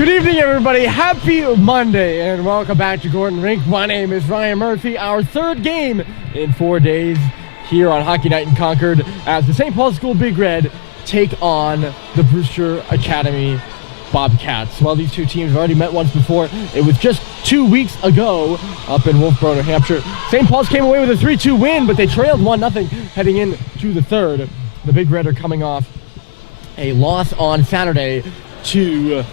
Good evening, everybody. Happy Monday, and welcome back to Gordon Rink. My name is Ryan Murphy. Our third game in 4 days here on Hockey Night in Concord as the St. Paul School Big Red take on the Brewster Academy Bobcats. Well, these two teams have already met once before. It was just 2 weeks ago up in Wolfboro, New Hampshire. St. Paul's came away with a 3-2 win, but they trailed 1-0 heading into the third. The Big Red are coming off a loss on Saturday to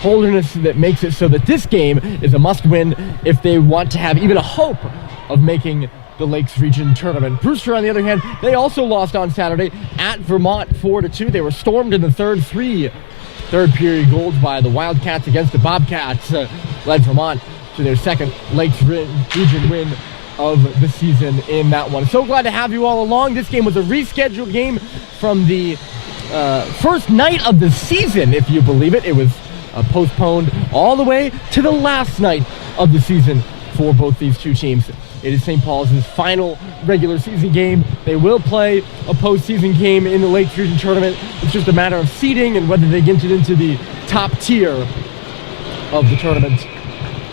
Holderness that makes it so that this game is a must-win if they want to have even a hope of making the Lakes Region Tournament. Brewster, on the other hand, they also lost on Saturday at Vermont 4-2. They were stormed in the third period goals by the Wildcats against the Bobcats, led Vermont to their second Lakes Region win of the season in that one. So glad to have you all along. This game was a rescheduled game from the first night of the season, if you believe it. It was postponed all the way to the last night of the season for both these two teams. It is St. Paul's final regular season game. They will play a postseason game in the Lakes Region Tournament. It's just a matter of seeding and whether they get into the top tier of the tournament.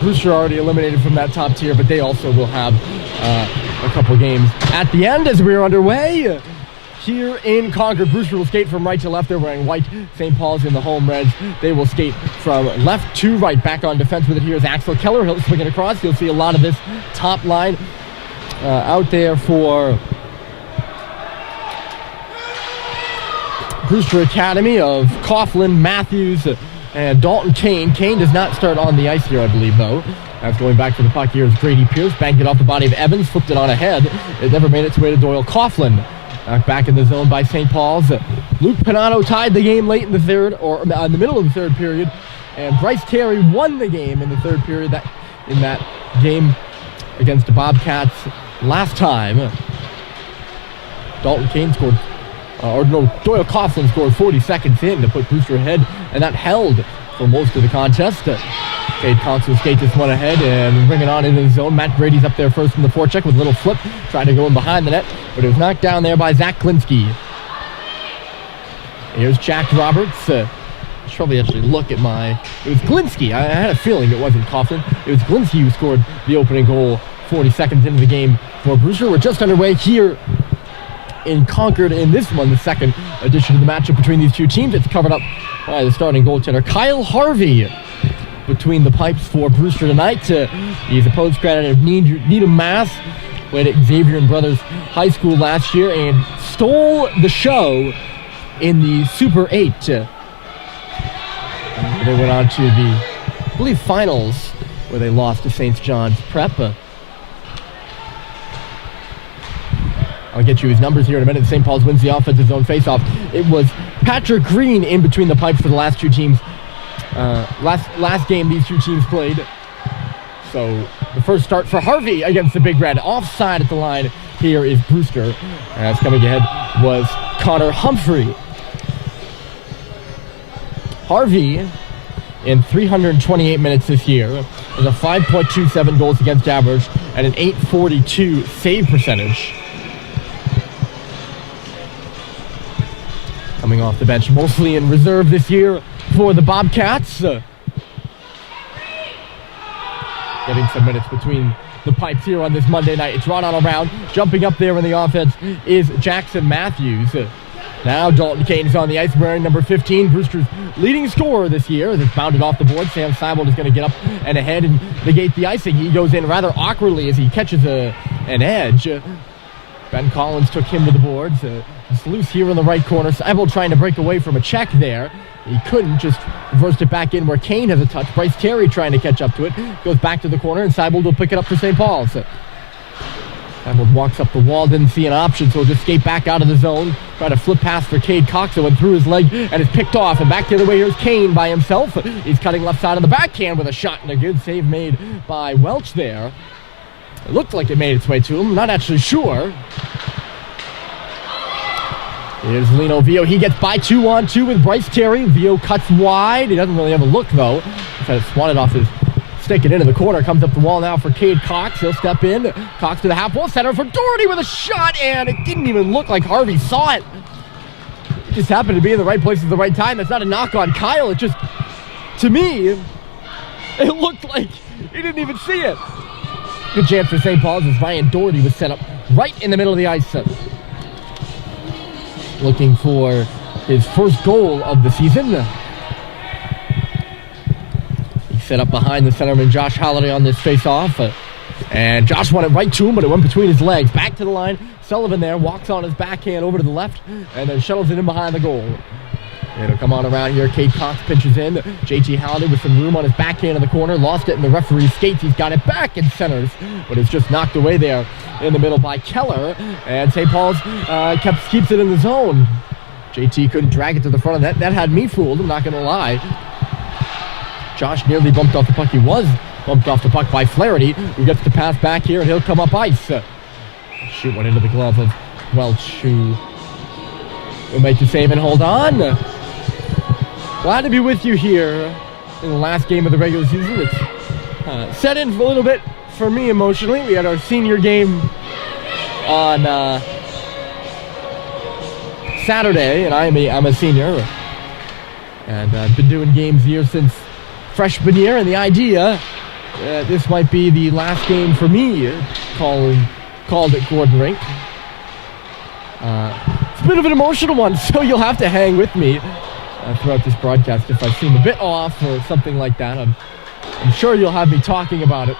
Brewster already eliminated from that top tier, but they also will have a couple games at the end as we're underway. Here in Concord, Brewster will skate from right to left. They're wearing white. St. Paul's in the home reds. They will skate from left to right. Back on defense with it here is Axel Keller. He'll swing it across. You'll see a lot of this top line out there for Brewster Academy of Coughlin, Matthews, and Dalton Kane. Kane does not start on the ice here, I believe, though. That's going back to the puck here is Grady Pierce. Banked it off the body of Evans. Flipped it on ahead. It never made its way to Doyle Coughlin. Back in the zone by St. Paul's. Luke Pinato tied the game late in the third, or in the middle of the third period, and Bryce Terry won the game in the third period. In that game against the Bobcats last time, Dalton Kane scored, Doyle Coughlin scored 40 seconds in to put Brewster ahead, and that held for most of the contest. Cade Cox will skate this one ahead and bring it on into the zone. Matt Grady's up there first in the forecheck with a little flip, trying to go in behind the net, but it was knocked down there by Zach Glinski. Here's Jack Roberts. I should probably actually look at it was Glinski. I had a feeling it wasn't Coughlin. It was Glinski who scored the opening goal 40 seconds into the game for Brewster. We're just underway here in Concord in this one, the second edition of the matchup between these two teams. It's covered up by the starting goaltender, Kyle Harvey, between the pipes for Brewster tonight. He's a postgraduate of Needham, Mass. Played at Xavier and Brothers High School last year and stole the show in the Super 8. They went on to the, I believe, finals, where they lost to St. John's Prep. I'll get you his numbers here in a minute. St. Paul's wins the offensive zone faceoff. It was Patrick Green in between the pipes for the last two teams. Last game these two teams played. So the first start for Harvey against the Big Red. Offside at the line here is Brewster. As coming ahead was Connor Humphrey. Harvey, in 328 minutes this year, has a 5.27 goals against average and an .842 save percentage. Coming off the bench, mostly in reserve this year for the Bobcats. Getting some minutes between the pipes here on this Monday night. It's run on around. Jumping up there in the offense is Jackson Matthews. Now Dalton Kane is on the ice wearing number 15, Brewster's leading scorer this year. That's bounded off the board. Sam Seibold is going to get up and ahead and negate the icing. He goes in rather awkwardly as he catches an edge. Ben Collins took him to the boards. It's loose here in the right corner. Seibold trying to break away from a check there. He couldn't, just reversed it back in where Kane has a touch. Bryce Terry trying to catch up to it. Goes back to the corner, and Seibold will pick it up for St. Paul's. Seibold walks up the wall, didn't see an option, so he'll just skate back out of the zone. Try to flip past for Cade Cox, who went through his leg and is picked off. And back the other way, here's Kane by himself. He's cutting left side of the backhand with a shot, and a good save made by Welch there. It looked like it made its way to him. Not actually sure. Here's Lino Vio. He gets by 2-on-2 with Bryce Terry. Vio cuts wide. He doesn't really have a look, though. He's had it swatted off his stick and into the corner. Comes up the wall now for Cade Cox. He'll step in. Cox to the half wall center for Doherty with a shot, and it didn't even look like Harvey saw it. It just happened to be in the right place at the right time. That's not a knock on Kyle. It just to me, it looked like he didn't even see it. Good chance for St. Paul's as Ryan Doherty was set up right in the middle of the ice. Looking for his first goal of the season. He set up behind the centerman Josh Holliday on this face-off. And Josh won it right to him, but it went between his legs. Back to the line. Sullivan there walks on his backhand over to the left and then shuttles it in behind the goal. It'll come on around here. Cade Cox pinches in. JT Halliday with some room on his backhand in the corner. Lost it in the referee's skates. He's got it back and centers, but it's just knocked away there in the middle by Keller. And St. Paul's keeps it in the zone. JT couldn't drag it to the front of that. That had me fooled, I'm not going to lie. Josh nearly bumped off the puck. He was bumped off the puck by Flaherty, who gets the pass back here, and he'll come up ice. Shoot one into the glove of Welch, who will make the save and hold on. Glad to be with you here in the last game of the regular season. It's set in a little bit for me emotionally. We had our senior game on Saturday, and I'm a senior. And I've been doing games here since freshman year, and the idea this might be the last game for me called at Gordon Rink. It's a bit of an emotional one, so you'll have to hang with me throughout this broadcast. If I seem a bit off or something like that, I'm sure you'll have me talking about it,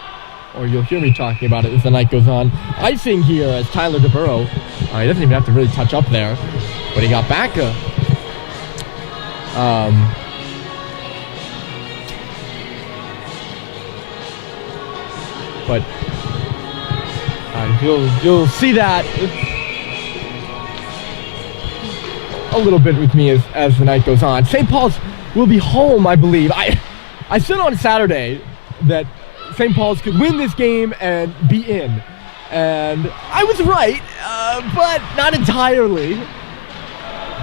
or you'll hear me talking about it as the night goes on. Icing here as Tyler DeBurrow. He doesn't even have to really touch up there, but he got back. But you'll see that a little bit with me as the night goes on. St. Paul's will be home, I believe. I said on Saturday that St. Paul's could win this game and be in. And I was right, but not entirely.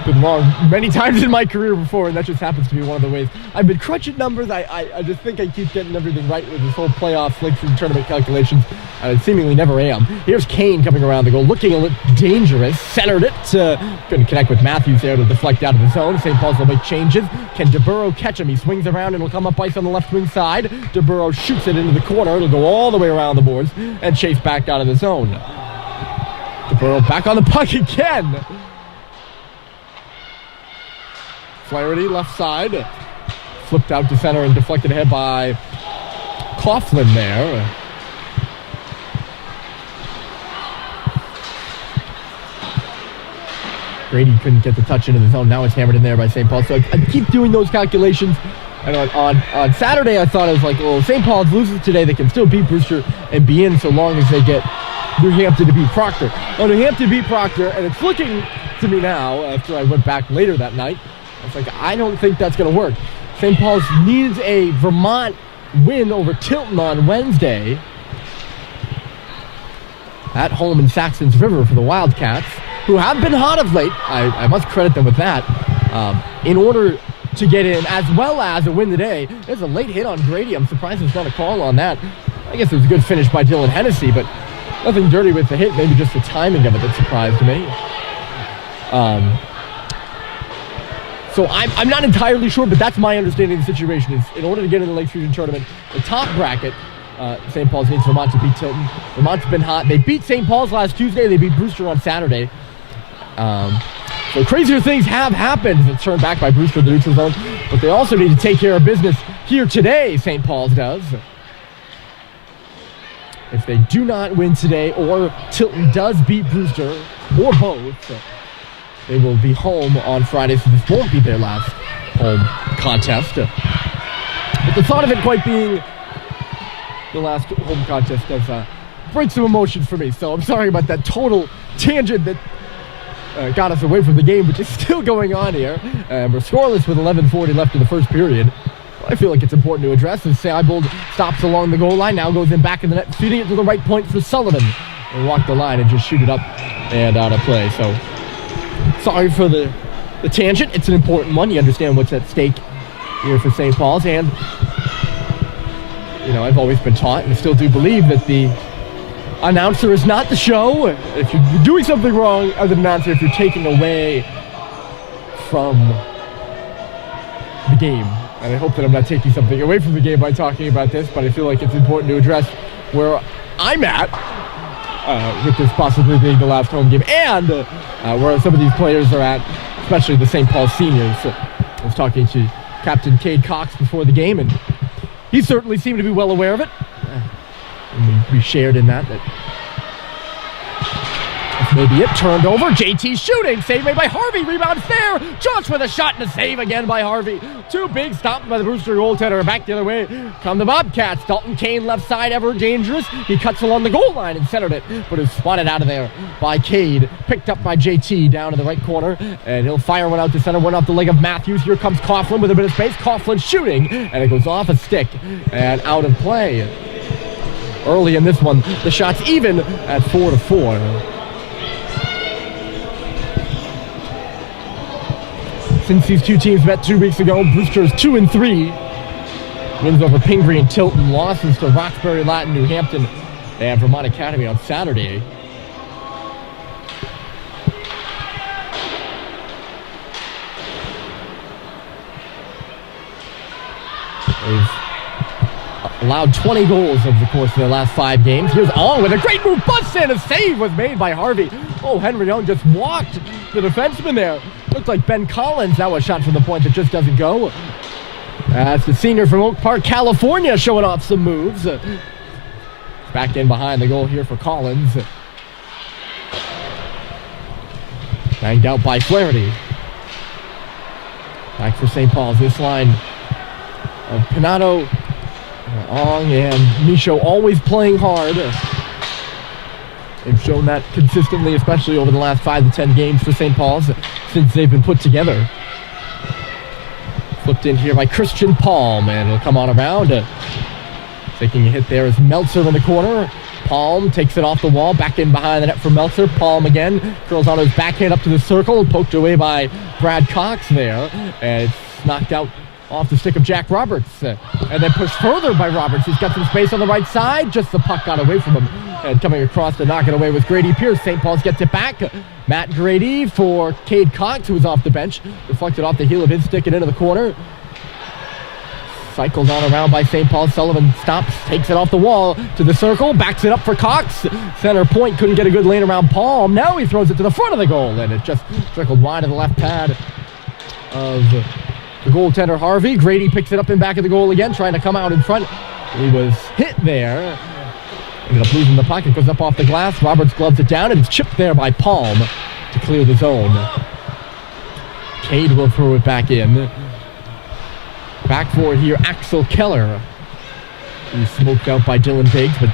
Been wrong many times in my career before, and that just happens to be one of the ways. I've been crunching numbers. I just think I keep getting everything right with this whole playoff links and tournament calculations. I seemingly never am. Here's Kane coming around the goal, looking a little dangerous. Centered it. Couldn't connect with Matthews there to deflect out of the zone. St. Paul's will make changes. Can DeBurrow catch him? He swings around and will come up ice on the left wing side. DeBurrow shoots it into the corner. It'll go all the way around the boards and chase back out of the zone. DeBurrow back on the puck again. Flaherty left side, flipped out to center and deflected ahead by Coughlin there. Grady couldn't get the touch into the zone. Now it's hammered in there by St. Paul. So I keep doing those calculations. And on Saturday, I thought I was like, well, St. Paul's loses today. They can still beat Brewster and be in so long as they get New Hampton to beat Proctor. Well, New Hampton beat Proctor, and it's looking to me now, after I went back later that night, it's like, I don't think that's going to work. St. Paul's needs a Vermont win over Tilton on Wednesday at home in Saxon's River for the Wildcats, who have been hot of late. I must credit them with that. In order to get in, as well as a win today. There's a late hit on Grady. I'm surprised there's not a call on that. I guess it was a good finish by Dylan Hennessy, but nothing dirty with the hit. Maybe just the timing of it that surprised me. So I'm not entirely sure, but that's my understanding of the situation. Is in order to get in the Lakes Region Tournament, the top bracket, St. Paul's needs Vermont to beat Tilton. Vermont's been hot. They beat St. Paul's last Tuesday. They beat Brewster on Saturday. So crazier things have happened. It's turned back by Brewster in the neutral zone. But they also need to take care of business here today, St. Paul's does. If they do not win today, or Tilton does beat Brewster, or both, they will be home on Friday, so this won't be their last home contest. But the thought of it quite being the last home contest does bring some emotion for me. So I'm sorry about that total tangent that got us away from the game, which is still going on here. We're scoreless with 11:40 left in the first period. I feel like it's important to address as Seibold stops along the goal line, now goes in back in the net, feeding it to the right point for Sullivan. And walk the line and just shoot it up and out of play. So sorry for the tangent. It's an important one. You understand what's at stake here for St. Paul's. And, you know, I've always been taught and still do believe that the announcer is not the show. If you're doing something wrong as an announcer, if you're taking away from the game. And I hope that I'm not taking something away from the game by talking about this, but I feel like it's important to address where I'm at with this possibly being the last home game, and where some of these players are at, especially the St. Paul seniors. I was talking to Captain Cade Cox before the game, and he certainly seemed to be well aware of it. And we shared in that that's maybe it. Turned over. JT shooting. Save made by Harvey. Rebound there. Josh with a shot and a save again by Harvey. Too big. Stopped by the Brewster goaltender. Back the other way come the Bobcats. Dalton Kane left side, ever dangerous. He cuts along the goal line and centered it, but is swatted out of there by Cade. Picked up by JT down in the right corner, and he'll fire one out to center. One off the leg of Matthews. Here comes Coughlin with a bit of space. Coughlin shooting, and it goes off a stick and out of play. Early in this one, the shot's even at 4-4. Since these two teams met 2 weeks ago, Brewster's 2-3. Wins over Pingree and Tilton. Losses to Roxbury, Latin, New Hampton, and Vermont Academy on Saturday. They've allowed 20 goals over the course of their last 5 games. Here's On with a great move. Busts in. A save was made by Harvey. Oh, Henry Young just walked the defenseman there. Looked like Ben Collins. That was a shot from the point that just doesn't go. That's the senior from Oak Park, California, showing off some moves. Back in behind the goal here for Collins. Banged out by Flaherty. Back for St. Paul's. This line of Pinato, Ong, and Michaud always playing hard. They've shown that consistently, especially over the last 5 to 10 games for St. Paul's since they've been put together. Flipped in here by Christian Palm, and it'll come on around. Taking a hit there is Meltzer in the corner. Palm takes it off the wall, back in behind the net for Meltzer. Palm again, curls on his backhand up to the circle, poked away by Brad Cox there, and it's knocked out off the stick of Jack Roberts, and then pushed further by Roberts. He's got some space on the right side, just the puck got away from him, and coming across to knock it away was Grady Pierce. St. Paul's gets it back. Matt Grady for Cade Cox, who was off the bench, deflected off the heel of his stick and into the corner. Cycles on around by St. Paul. Sullivan stops, takes it off the wall to the circle, backs it up for Cox. Center point, couldn't get a good lane around Palm. Now he throws it to the front of the goal, and it just trickled wide of the left pad of the goaltender Harvey. Grady picks it up in back of the goal again, trying to come out in front. He was hit there. Ended up losing the puck. It goes up off the glass. Roberts gloves it down, and it's chipped there by Palm to clear the zone. Cade will throw it back in. Back forward here, Axel Keller. He's smoked out by Dylan Biggs, but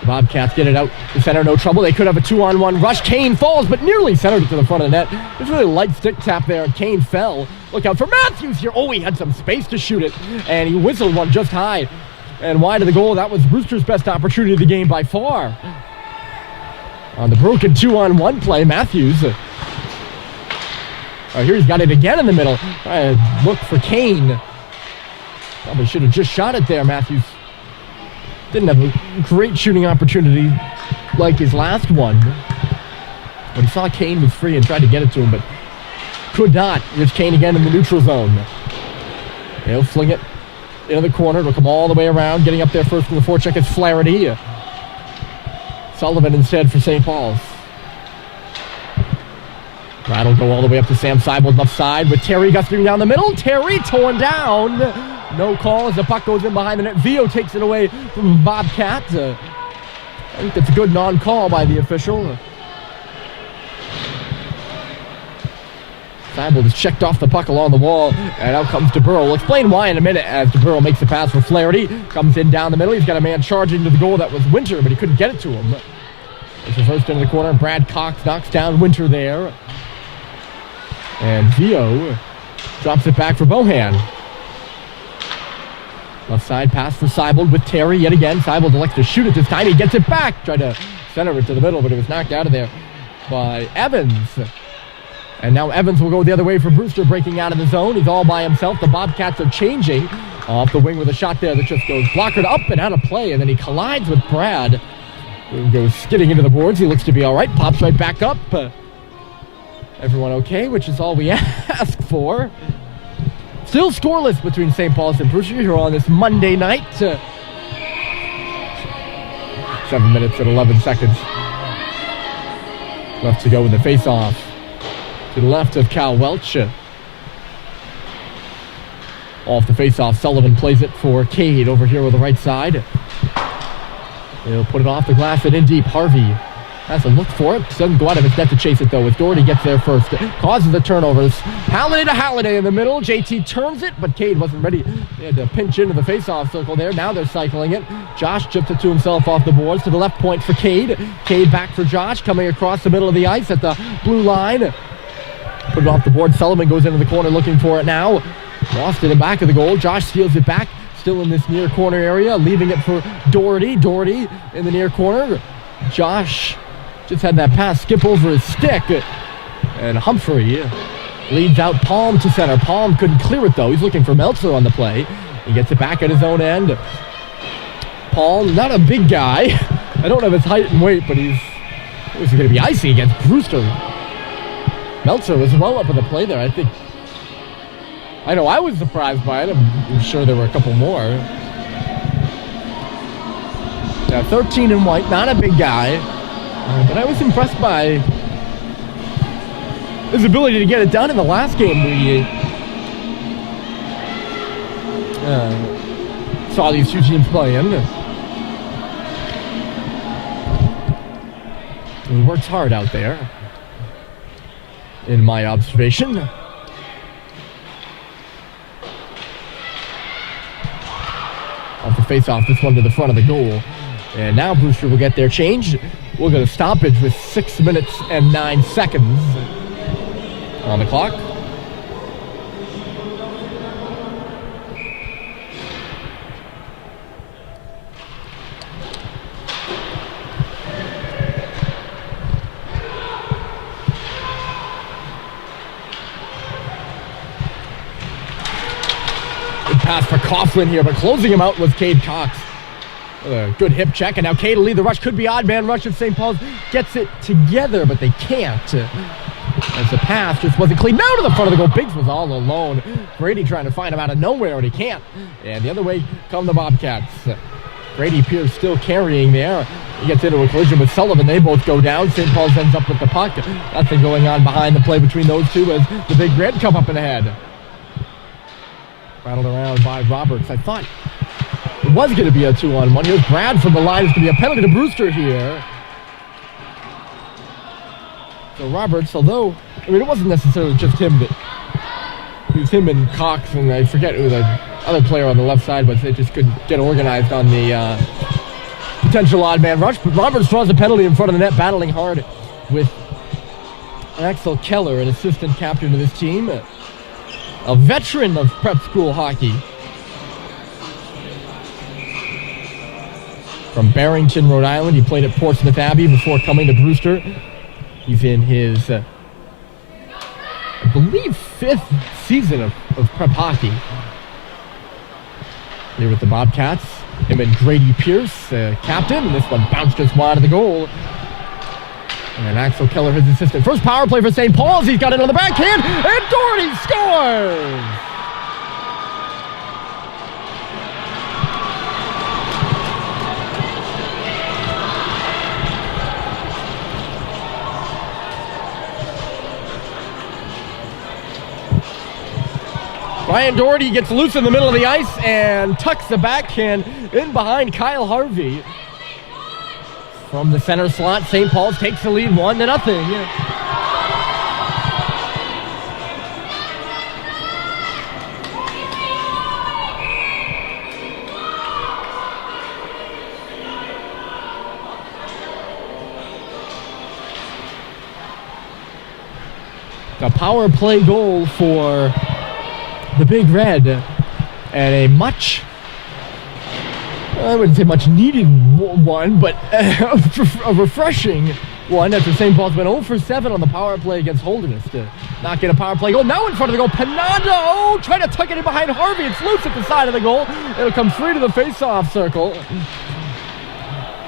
the Bobcats get it out to center, no trouble. They could have a 2-on-1 rush. Kane falls, but nearly centered it to the front of the net. There's a really light stick tap there, and Kane fell. Look out for Matthews here. Oh, he had some space to shoot it, and he whistled one just high and wide of the goal. That was Brewster's best opportunity of the game by far. On the broken 2-on-1 play, Matthews. Oh, here he's got it again in the middle. Look for Kane. Probably should have just shot it there. Matthews didn't have a great shooting opportunity like his last one. But he saw Kane was free and tried to get it to him, but could not. Here's Kane again in the neutral zone. He'll fling it into the corner. It'll come all the way around. Getting up there first from the forecheck is Flaherty. Sullivan instead for St. Paul's. That'll go all the way up to Sam Seibold left side with Terry gusting down the middle. Terry torn down. No call as the puck goes in behind the net. Vio takes it away from Bobcat. I think that's a good non-call by the official. Seibold has checked off the puck along the wall, and out comes DeBurle. We'll explain why in a minute as DeBurle makes the pass for Flaherty. Comes in down the middle. He's got a man charging to the goal. That was Winter, but he couldn't get it to him. It's reversed into the corner. Brad Cox knocks down Winter there. And Vio drops it back for Bohan. Left side pass for Seibold with Terry yet again. Seibold elects to shoot it this time. He gets it back. Tried to center it to the middle, but it was knocked out of there by Evans. And now Evans will go the other way for Brewster, breaking out of the zone. He's all by himself. The Bobcats are changing off the wing with a shot there that just goes blockered up and out of play. And then he collides with Brad, who goes skidding into the boards. He looks to be all right. Pops right back up. Everyone okay, which is all we ask for. Still scoreless between St. Paul's and Brewster here on this Monday night. 7 minutes and 11 seconds left to go in the face-off. To the left of Cal Welch. Off the face-off, Sullivan plays it for Cade over here on the right side. He'll put it off the glass and in deep. Harvey has a look for it. Doesn't go out of his net to chase it, though, as Doherty gets there first. Causes the turnovers. Halliday to Halliday in the middle. JT turns it, but Cade wasn't ready. He had to pinch into the face-off circle there. Now they're cycling it. Josh chipped it to himself off the boards. To the left point for Cade. Cade back for Josh, coming across the middle of the ice at the blue line. Put it off the board. Sullivan goes into the corner looking for it now. Lost it in back of the goal. Josh steals it back. Still in this near corner area. Leaving it for Doherty. Doherty in the near corner. Josh just had that pass skip over his stick. And Humphrey leads out Palm to center. Palm couldn't clear it, though. He's looking for Meltzer on the play. He gets it back at his own end. Palm, not a big guy. I don't have his height and weight, but he's going to be icy against Brewster. Meltzer was well up in the play there. I know I was surprised by it. I'm sure there were a couple more. Now 13 in white, not a big guy. But I was impressed by his ability to get it done in the last game. We saw these two teams playing. He works hard out there, in my observation. Off the face-off, this one to the front of the goal. And now Brewster will get their change. We'll go to stoppage with 6 minutes and 9 seconds on the clock. Good pass for Coughlin here, but closing him out was Cade Cox. A good hip check, and now Cade will lead the rush. Could be odd man rush if St. Paul's gets it together, but they can't. As the pass just wasn't clean. Now to the front of the goal. Biggs was all alone. Brady trying to find him out of nowhere, and he can't. And the other way come the Bobcats. Brady Pierce still carrying there. He gets into a collision with Sullivan. They both go down. St. Paul's ends up with the puck. Nothing going on behind the play between those two as the Big Red come up and ahead. Rattled around by Roberts. I thought it was going to be a 2-on-1. Here's Brad from the line. It's going to be a penalty to Brewster here. So Roberts, although, it wasn't necessarily just him that, it was him and Cox, and I forget who the other player on the left side was. They just couldn't get organized on the potential odd man rush. But Roberts draws a penalty in front of the net, battling hard with Axel Keller, an assistant captain of this team, a veteran of prep school hockey. From Barrington, Rhode Island. He played at Portsmouth Abbey before coming to Brewster. He's in his, I believe, 5th season of prep hockey. Here with the Bobcats. Him and Grady Pierce, captain. This one bounced just wide of the goal. And Axel Keller, his assistant. First power play for St. Paul's. He's got it on the backhand, and Doherty scores! Ryan Doherty gets loose in the middle of the ice and tucks the backhand in behind Kyle Harvey. From the center slot, St. Paul's takes the lead 1-0. A power play goal for the Big Red, and a much, I wouldn't say much needed one, but a refreshing one after St. Paul's went 0 for 7 on the power play against Holderness to not get a power play goal. Now in front of the goal, Panado trying to tuck it in behind Harvey. It's loose at the side of the goal. It'll come free to the face-off circle.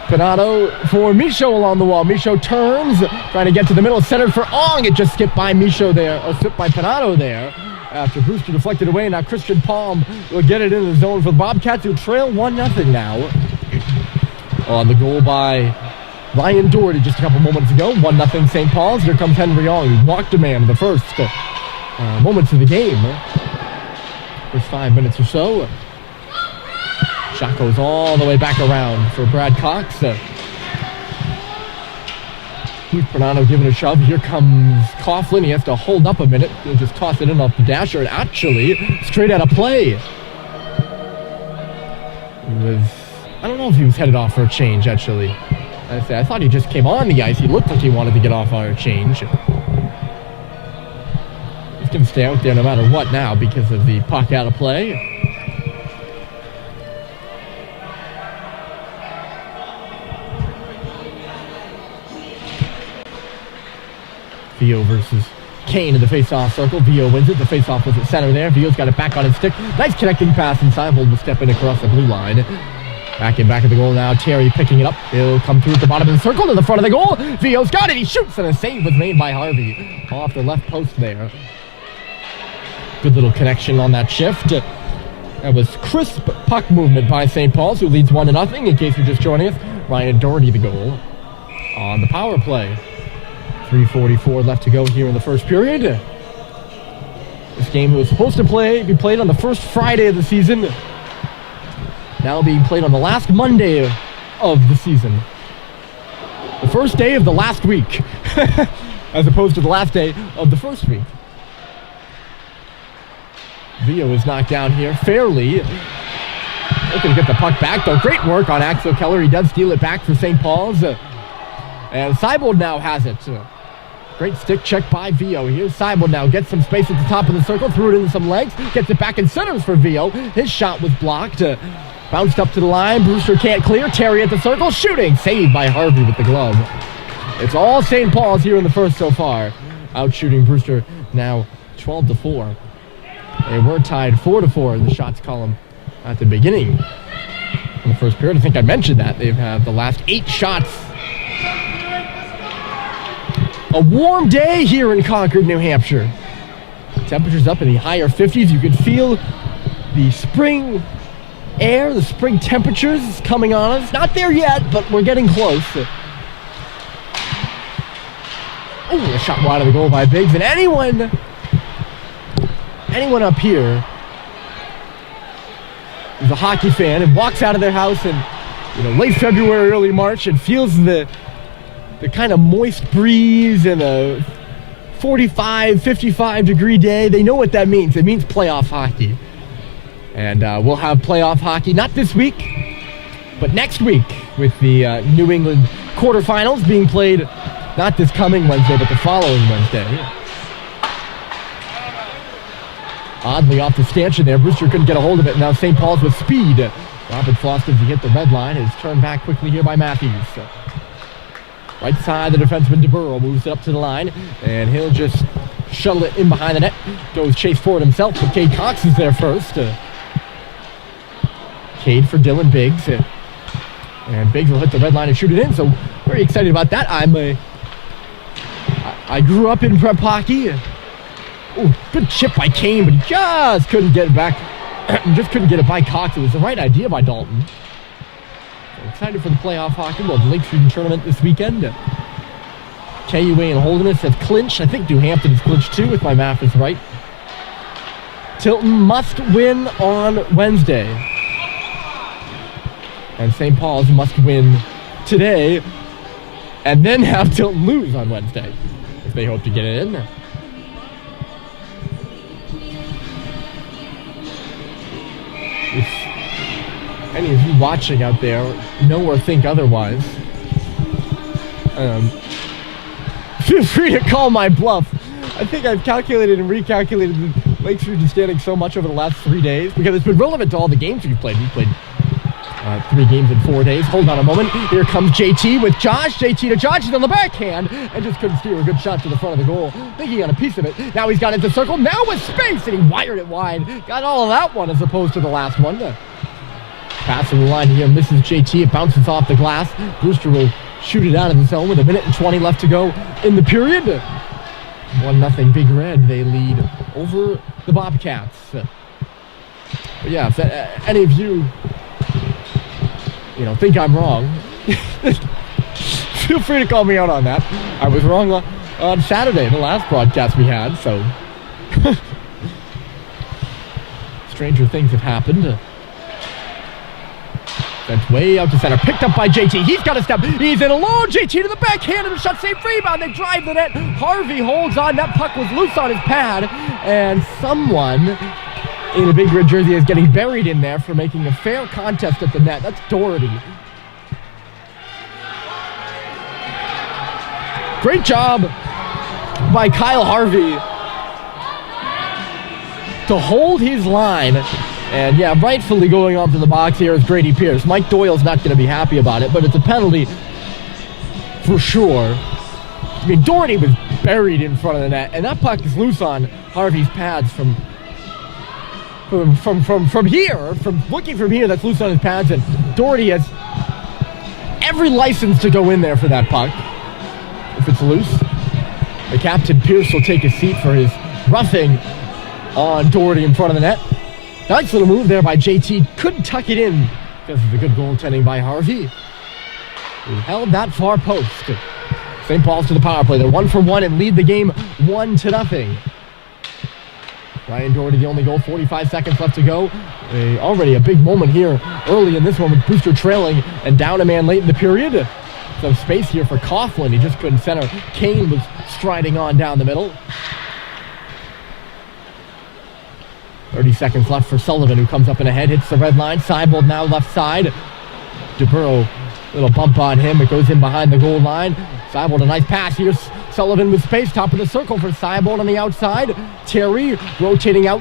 Panado for Michaud along the wall. Michaud turns, trying to get to the middle, centered for Ong. It just skipped by Michaud there, or skipped by Panado there. after Brewster deflected away. Now Christian Palm will get it in the zone for the Bobcats, who trail 1-0 now. On the goal by Ryan Doherty just a couple moments ago. 1-0 St. Paul's. Here comes Henry Young, who walked a man in the first moments of the game. First 5 minutes or so. Shot goes all the way back around for Brad Cox. Keith Bernardo giving a shove. Here comes Coughlin. He has to hold up a minute. He'll just toss it in off the dasher, and actually straight out of play. I don't know if he was headed off for a change, actually. I thought he just came on the ice. He looked like he wanted to get off our change. He's going to stay out there no matter what now because of the puck out of play. Vio versus Kane in the face-off circle. Vio wins it. The face-off was at center there. Vio's got it back on his stick. Nice connecting pass, and Seibold will step in across the blue line. Back at the goal now. Terry picking it up. He'll come through at the bottom of the circle to the front of the goal. Vio's got it. He shoots, and a save was made by Harvey off the left post there. Good little connection on that shift. That was crisp puck movement by St. Paul's, who leads 1-0. In case you're just joining us, Ryan Doherty the goal on the power play. 3:44 left to go here in the first period. This game was supposed to be played on the first Friday of the season. Now being played on the last Monday of the season. The first day of the last week, as opposed to the last day of the first week. Vio is knocked down here fairly. Looking to get the puck back, though. Great work on Axel Keller. He does steal it back for St. Paul's. And Seibold now has it. Great stick check by Vio. Here's Seibold now. Gets some space at the top of the circle. Threw it into some legs. Gets it back in centers for Vio. His shot was blocked. Bounced up to the line. Brewster can't clear. Terry at the circle. Shooting. Saved by Harvey with the glove. It's all St. Paul's here in the first so far. Out shooting Brewster now 12-4. They were tied 4-4 in the shots column at the beginning of the first period. I think I mentioned that. They've had the last 8 shots. A warm day here in Concord, New Hampshire. Temperatures up in the higher 50s. You can feel the spring air, the spring temperatures coming on us. Not there yet, but we're getting close. Oh, a shot wide of the goal by Biggs. And anyone up here is a hockey fan and walks out of their house in late February, early March, and feels the kind of moist breeze and a 45, 55 degree day. They know what that means. It means playoff hockey. And we'll have playoff hockey, not this week, but next week with the New England quarterfinals being played not this coming Wednesday, but the following Wednesday. Oddly off the stanchion there. Brewster couldn't get a hold of it. Now St. Paul's with speed. Robert Foster, as he hit the red line, is turned back quickly here by Matthews. Right side, the defenseman DeBurrow moves it up to the line, and he'll just shuttle it in behind the net. Goes chase forward himself, but Cade Cox is there first. Cade for Dylan Biggs. And Biggs will hit the red line and shoot it in, so very excited about that. I grew up in prep hockey. Oh, good chip by Kane, but he just couldn't get it back. Just couldn't get it by Cox. It was the right idea by Dalton. So excited for the playoff hockey. Well, the Lakes Region Tournament this weekend. KUA and Holderness have clinched. I think New Hampton has clinched too, if my math is right. Tilton must win on Wednesday. And St. Paul's must win today and then have Tilton lose on Wednesday if they hope to get it in. If any of you watching out there know or think otherwise, feel free to call my bluff. I think I've calculated and recalculated the Lakes Region standing so much over the last 3 days because it's been relevant to all the games we've played. We've played 3 games in 4 days. Hold on a moment. Here comes JT with Josh. JT to Josh. He's on the backhand and just couldn't steer a good shot to the front of the goal. I think he got a piece of it. Now he's got into circle. Now with space, and he wired it wide. Got all of that one as opposed to the last one. Passing the line here, misses JT. It bounces off the glass. Brewster will shoot it out of the zone with 1:20 left to go in the period. 1-0 Big Red. They lead over the Bobcats. But yeah, if any of you, think I'm wrong, feel free to call me out on that. I was wrong on Saturday, the last broadcast we had, so stranger things have happened. Sent way out to center, picked up by JT. He's got a step. He's in alone. JT to the backhand and a shot save rebound. They drive the net. Harvey holds on. That puck was loose on his pad, and someone in a Big Red jersey is getting buried in there for making a fair contest at the net. That's Doherty. Great job by Kyle Harvey to hold his line. And yeah, rightfully going on to the box here is Grady Pierce. Mike Doyle's not going to be happy about it, but it's a penalty for sure. I mean, Doherty was buried in front of the net, and that puck is loose on Harvey's pads from here. From looking from here, that's loose on his pads, and Doherty has every license to go in there for that puck if it's loose. The captain, Pierce, will take a seat for his roughing on Doherty in front of the net. Nice little move there by JT. Couldn't tuck it in because of the good goaltending by Harvey, who held that far post. St. Paul's to the power play. They're 1 for 1 and lead the game 1-0. Ryan Doherty, the only goal, 45 seconds left to go. Already a big moment here early in this one with Brewster trailing and down a man late in the period. Some space here for Coughlin. He just couldn't center. Kane was striding on down the middle. 30 seconds left for Sullivan, who comes up and ahead, hits the red line. Seibold now left side. DeBurrow, little bump on him. It goes in behind the goal line. Seibold, a nice pass. Here's Sullivan with space. Top of the circle for Seibold on the outside. Terry rotating out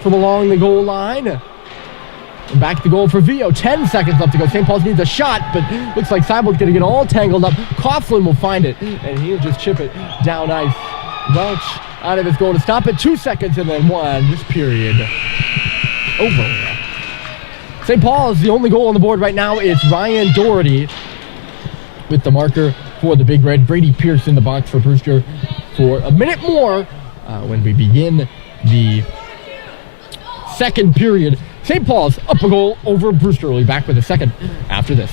from along the goal line. And back to goal for Vio. 10 seconds left to go. St. Paul's needs a shot, but looks like Seibold's going to get all tangled up. Coughlin will find it, and he'll just chip it down ice. Welch out of his goal to stop it. 2 seconds and then one. This period over. St. Paul's, the only goal on the board right now. It's Ryan Doherty with the marker for the Big Red. Brady Pierce in the box for Brewster for a minute more when we begin the second period. St. Paul's up a goal over Brewster. We'll be back with a second after this.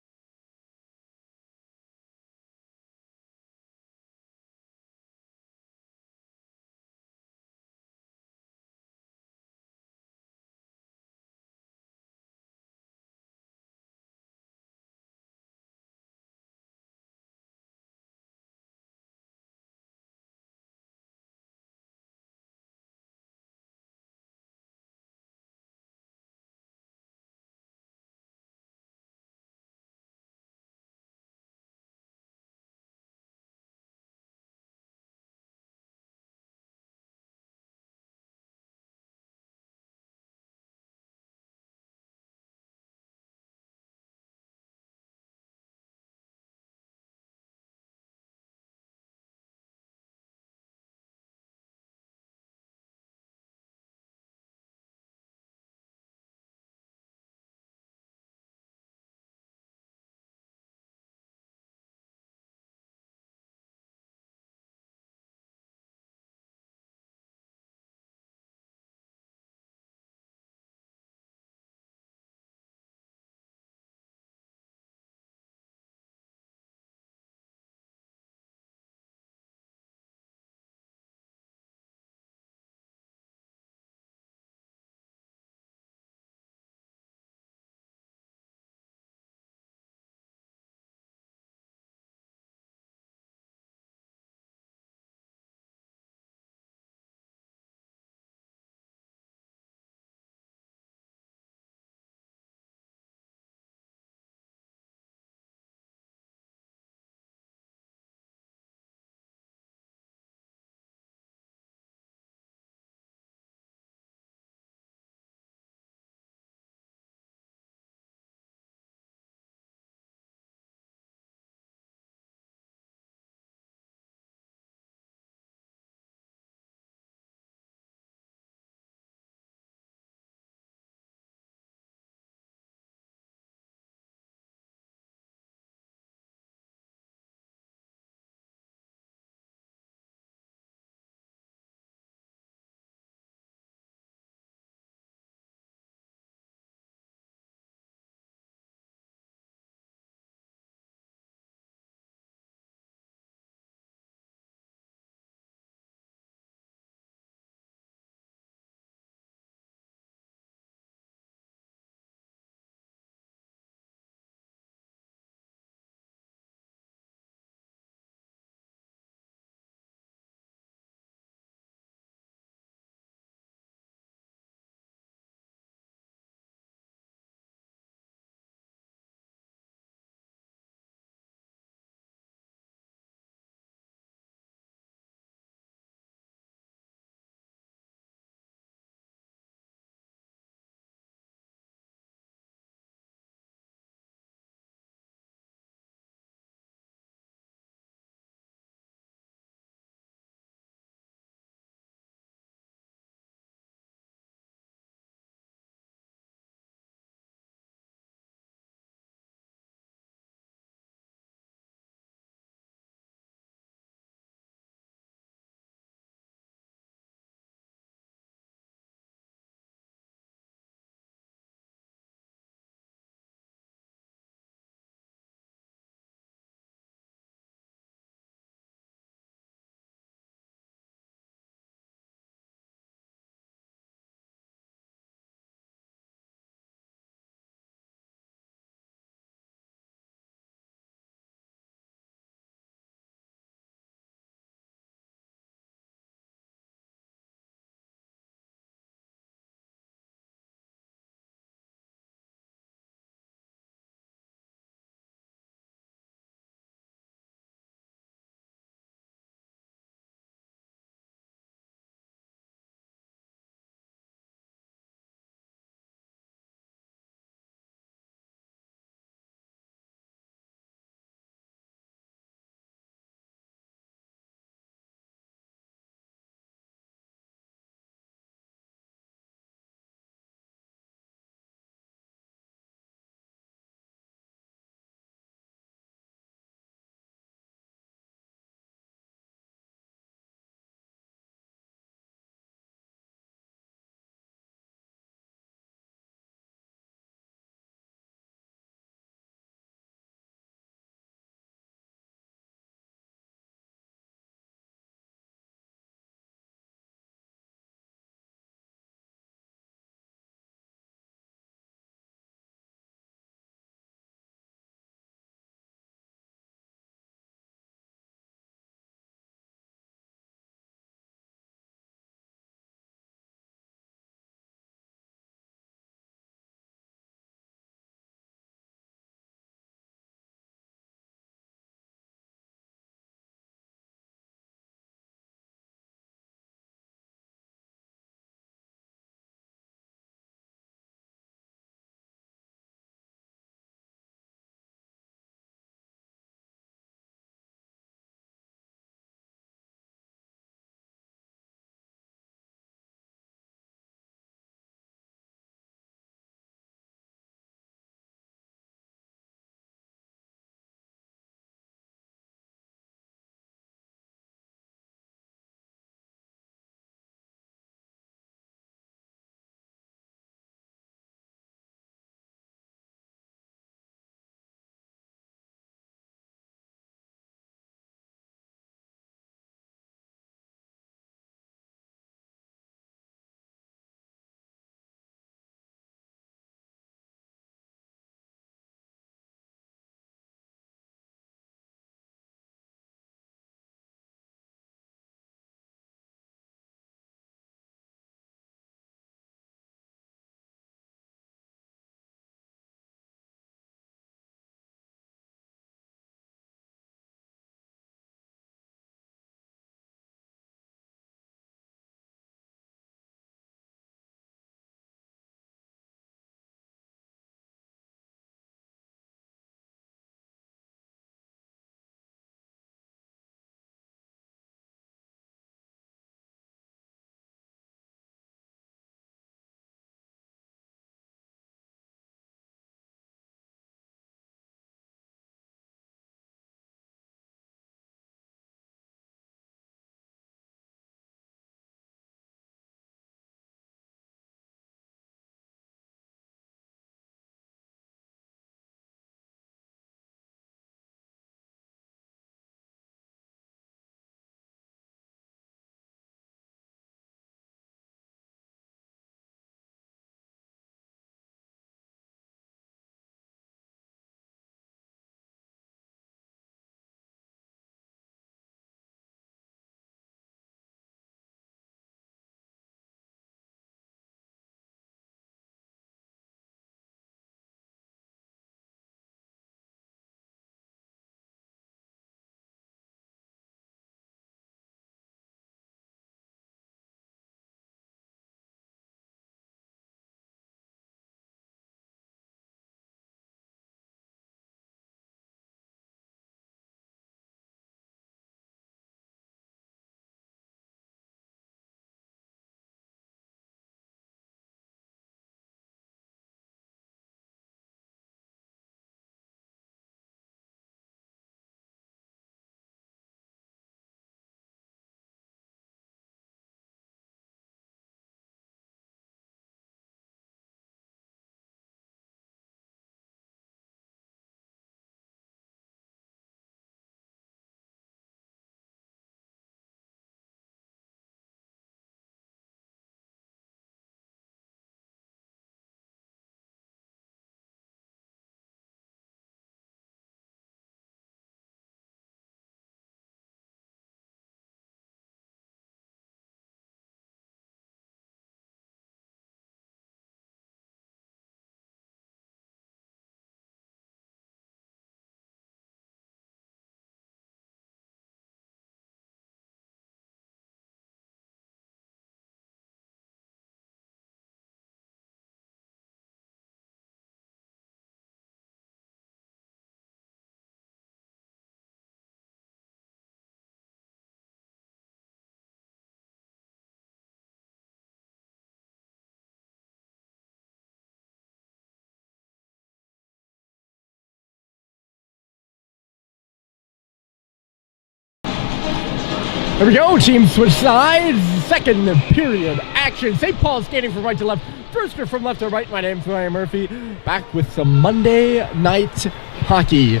There we go, team switch sides. Second period action. St. Paul skating from right to left. Brewster from left to right. My name's Ryan Murphy. Back with some Monday night hockey.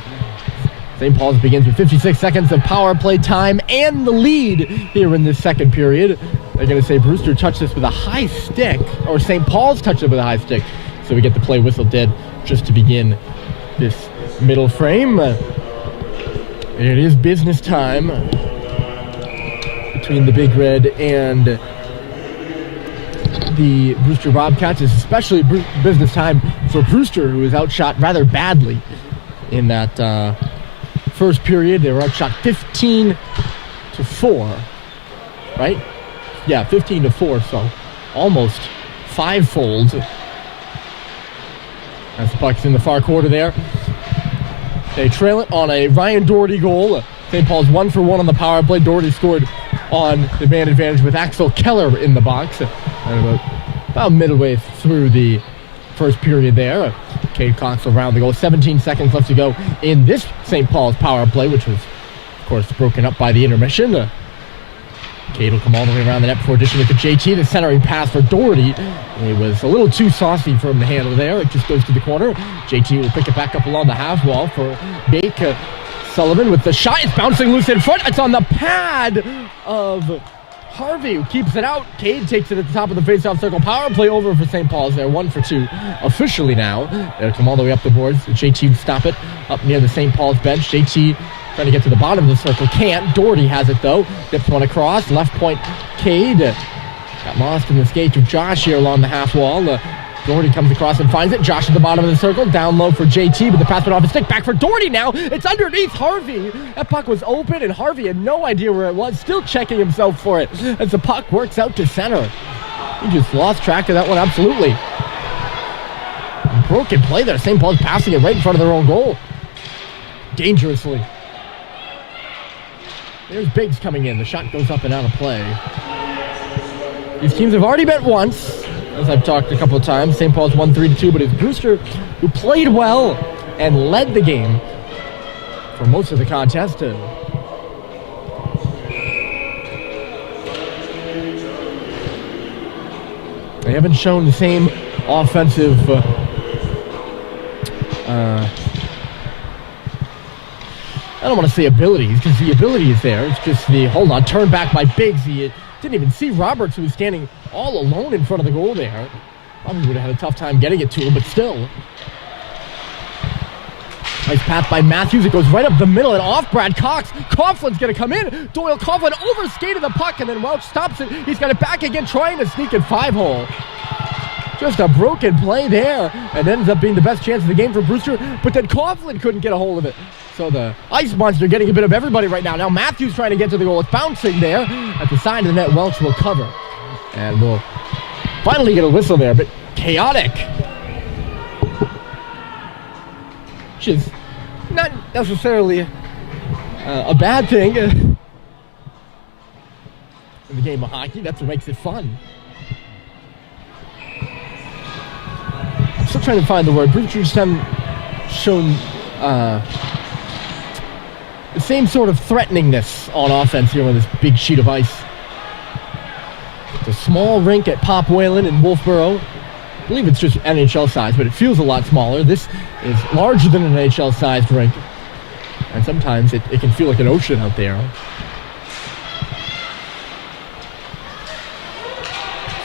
St. Paul's begins with 56 seconds of power play time and the lead here in this second period. They're going to say Brewster touched this with a high stick, or St. Paul's touched it with a high stick. So we get the play whistle dead just to begin this middle frame. It is business time between the Big Red and the Brewster Bobcats. It's especially business time for Brewster, who was outshot rather badly in that first period. They were outshot 15-4, right? Yeah, 15-4, so almost fivefold. As the puck's in the far quarter there. They trail it on a Ryan Doherty goal. St. Paul's 1-for-1 on the power play. Doherty scored on the man advantage with Axel Keller in the box. And about midway through the first period there. Cade Cox around the goal. 17 seconds left to go in this St. Paul's power play, which was, of course, broken up by the intermission. Cade will come all the way around the net before dishing it to JT. The centering pass for Doherty. It was a little too saucy for him to handle there. It just goes to the corner. JT will pick it back up along the half wall for Bake. Sullivan with the shot. It's bouncing loose in front. It's on the pad of Harvey, who keeps it out. Cade takes it at the top of the faceoff circle. Power play over for St. Paul's there. 1-for-2 officially now. They'll come all the way up the boards. JT will stop it up near the St. Paul's bench. JT trying to get to the bottom of the circle. Can't. Doherty has it, though. Dips one across. Left point, Cade. Got lost in the skate of Josh here along the half wall. Doherty comes across and finds it. Josh at the bottom of the circle. Down low for JT, but the pass went off his stick. Back for Doherty now. It's underneath Harvey. That puck was open, and Harvey had no idea where it was. Still checking himself for it as the puck works out to center. He just lost track of that one, absolutely. Broken play there. St. Paul's passing it right in front of their own goal. Dangerously. There's Biggs coming in. The shot goes up and out of play. These teams have already met once, as I've talked a couple of times. St. Paul's won 3-2, but it's Brewster who played well and led the game for most of the contest. They haven't shown the same offensive I don't want to say abilities, because the ability is there. It's just the, hold on, turn back by Biggs. He didn't even see Roberts, who was standing all alone in front of the goal there. Probably would have had a tough time getting it to him, but still. Nice pass by Matthews. It goes right up the middle and off Brad Cox. Coughlin's going to come in. Doyle Coughlin overskated the puck, and then Welch stops it. He's got it back again, trying to sneak in 5-hole. Just a broken play there, and ends up being the best chance of the game for Brewster, but then Coughlin couldn't get a hold of it. So the Ice Monster getting a bit of everybody right now. Now Matthews trying to get to the goal. It's bouncing there at the side of the net. Welch will cover. And we'll finally get a whistle there, but chaotic. Which is not necessarily a bad thing in the game of hockey. That's what makes it fun. I'm still trying to find the word. Brewster just haven't shown the same sort of threateningness on offense here on this big sheet of ice. It's a small rink at Pop Whalen in Wolfboro. I believe it's just NHL size, but it feels a lot smaller. This is larger than an NHL sized rink. And sometimes it can feel like an ocean out there.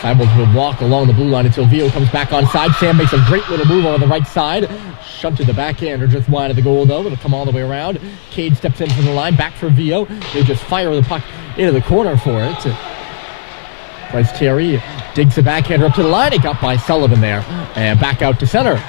Seibold will walk along the blue line until Vio comes back on side. Sam makes a great little move on the right side. Shunted the backhander just wide of the goal, though. It'll come all the way around. Cade steps in from the line, back for Vio. They just fire the puck into the corner for it. Bryce Terry digs the backhander up to the line. It got by Sullivan there. And back out to center.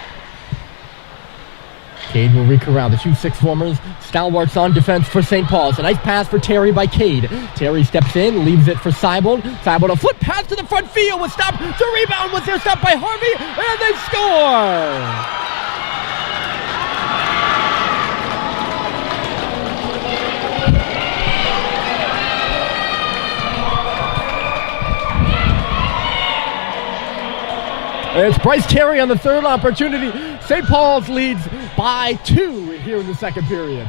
Cade will re-corral the 2-6 formers. Stalwarts on defense for St. Paul's. A nice pass for Terry by Cade. Terry steps in, leaves it for Seibold. Seibold, a foot pass to the front field was stopped. The rebound was there, stopped by Harvey, and they score! It's Bryce Terry on the third opportunity. St. Paul's leads by 2 here in the second period.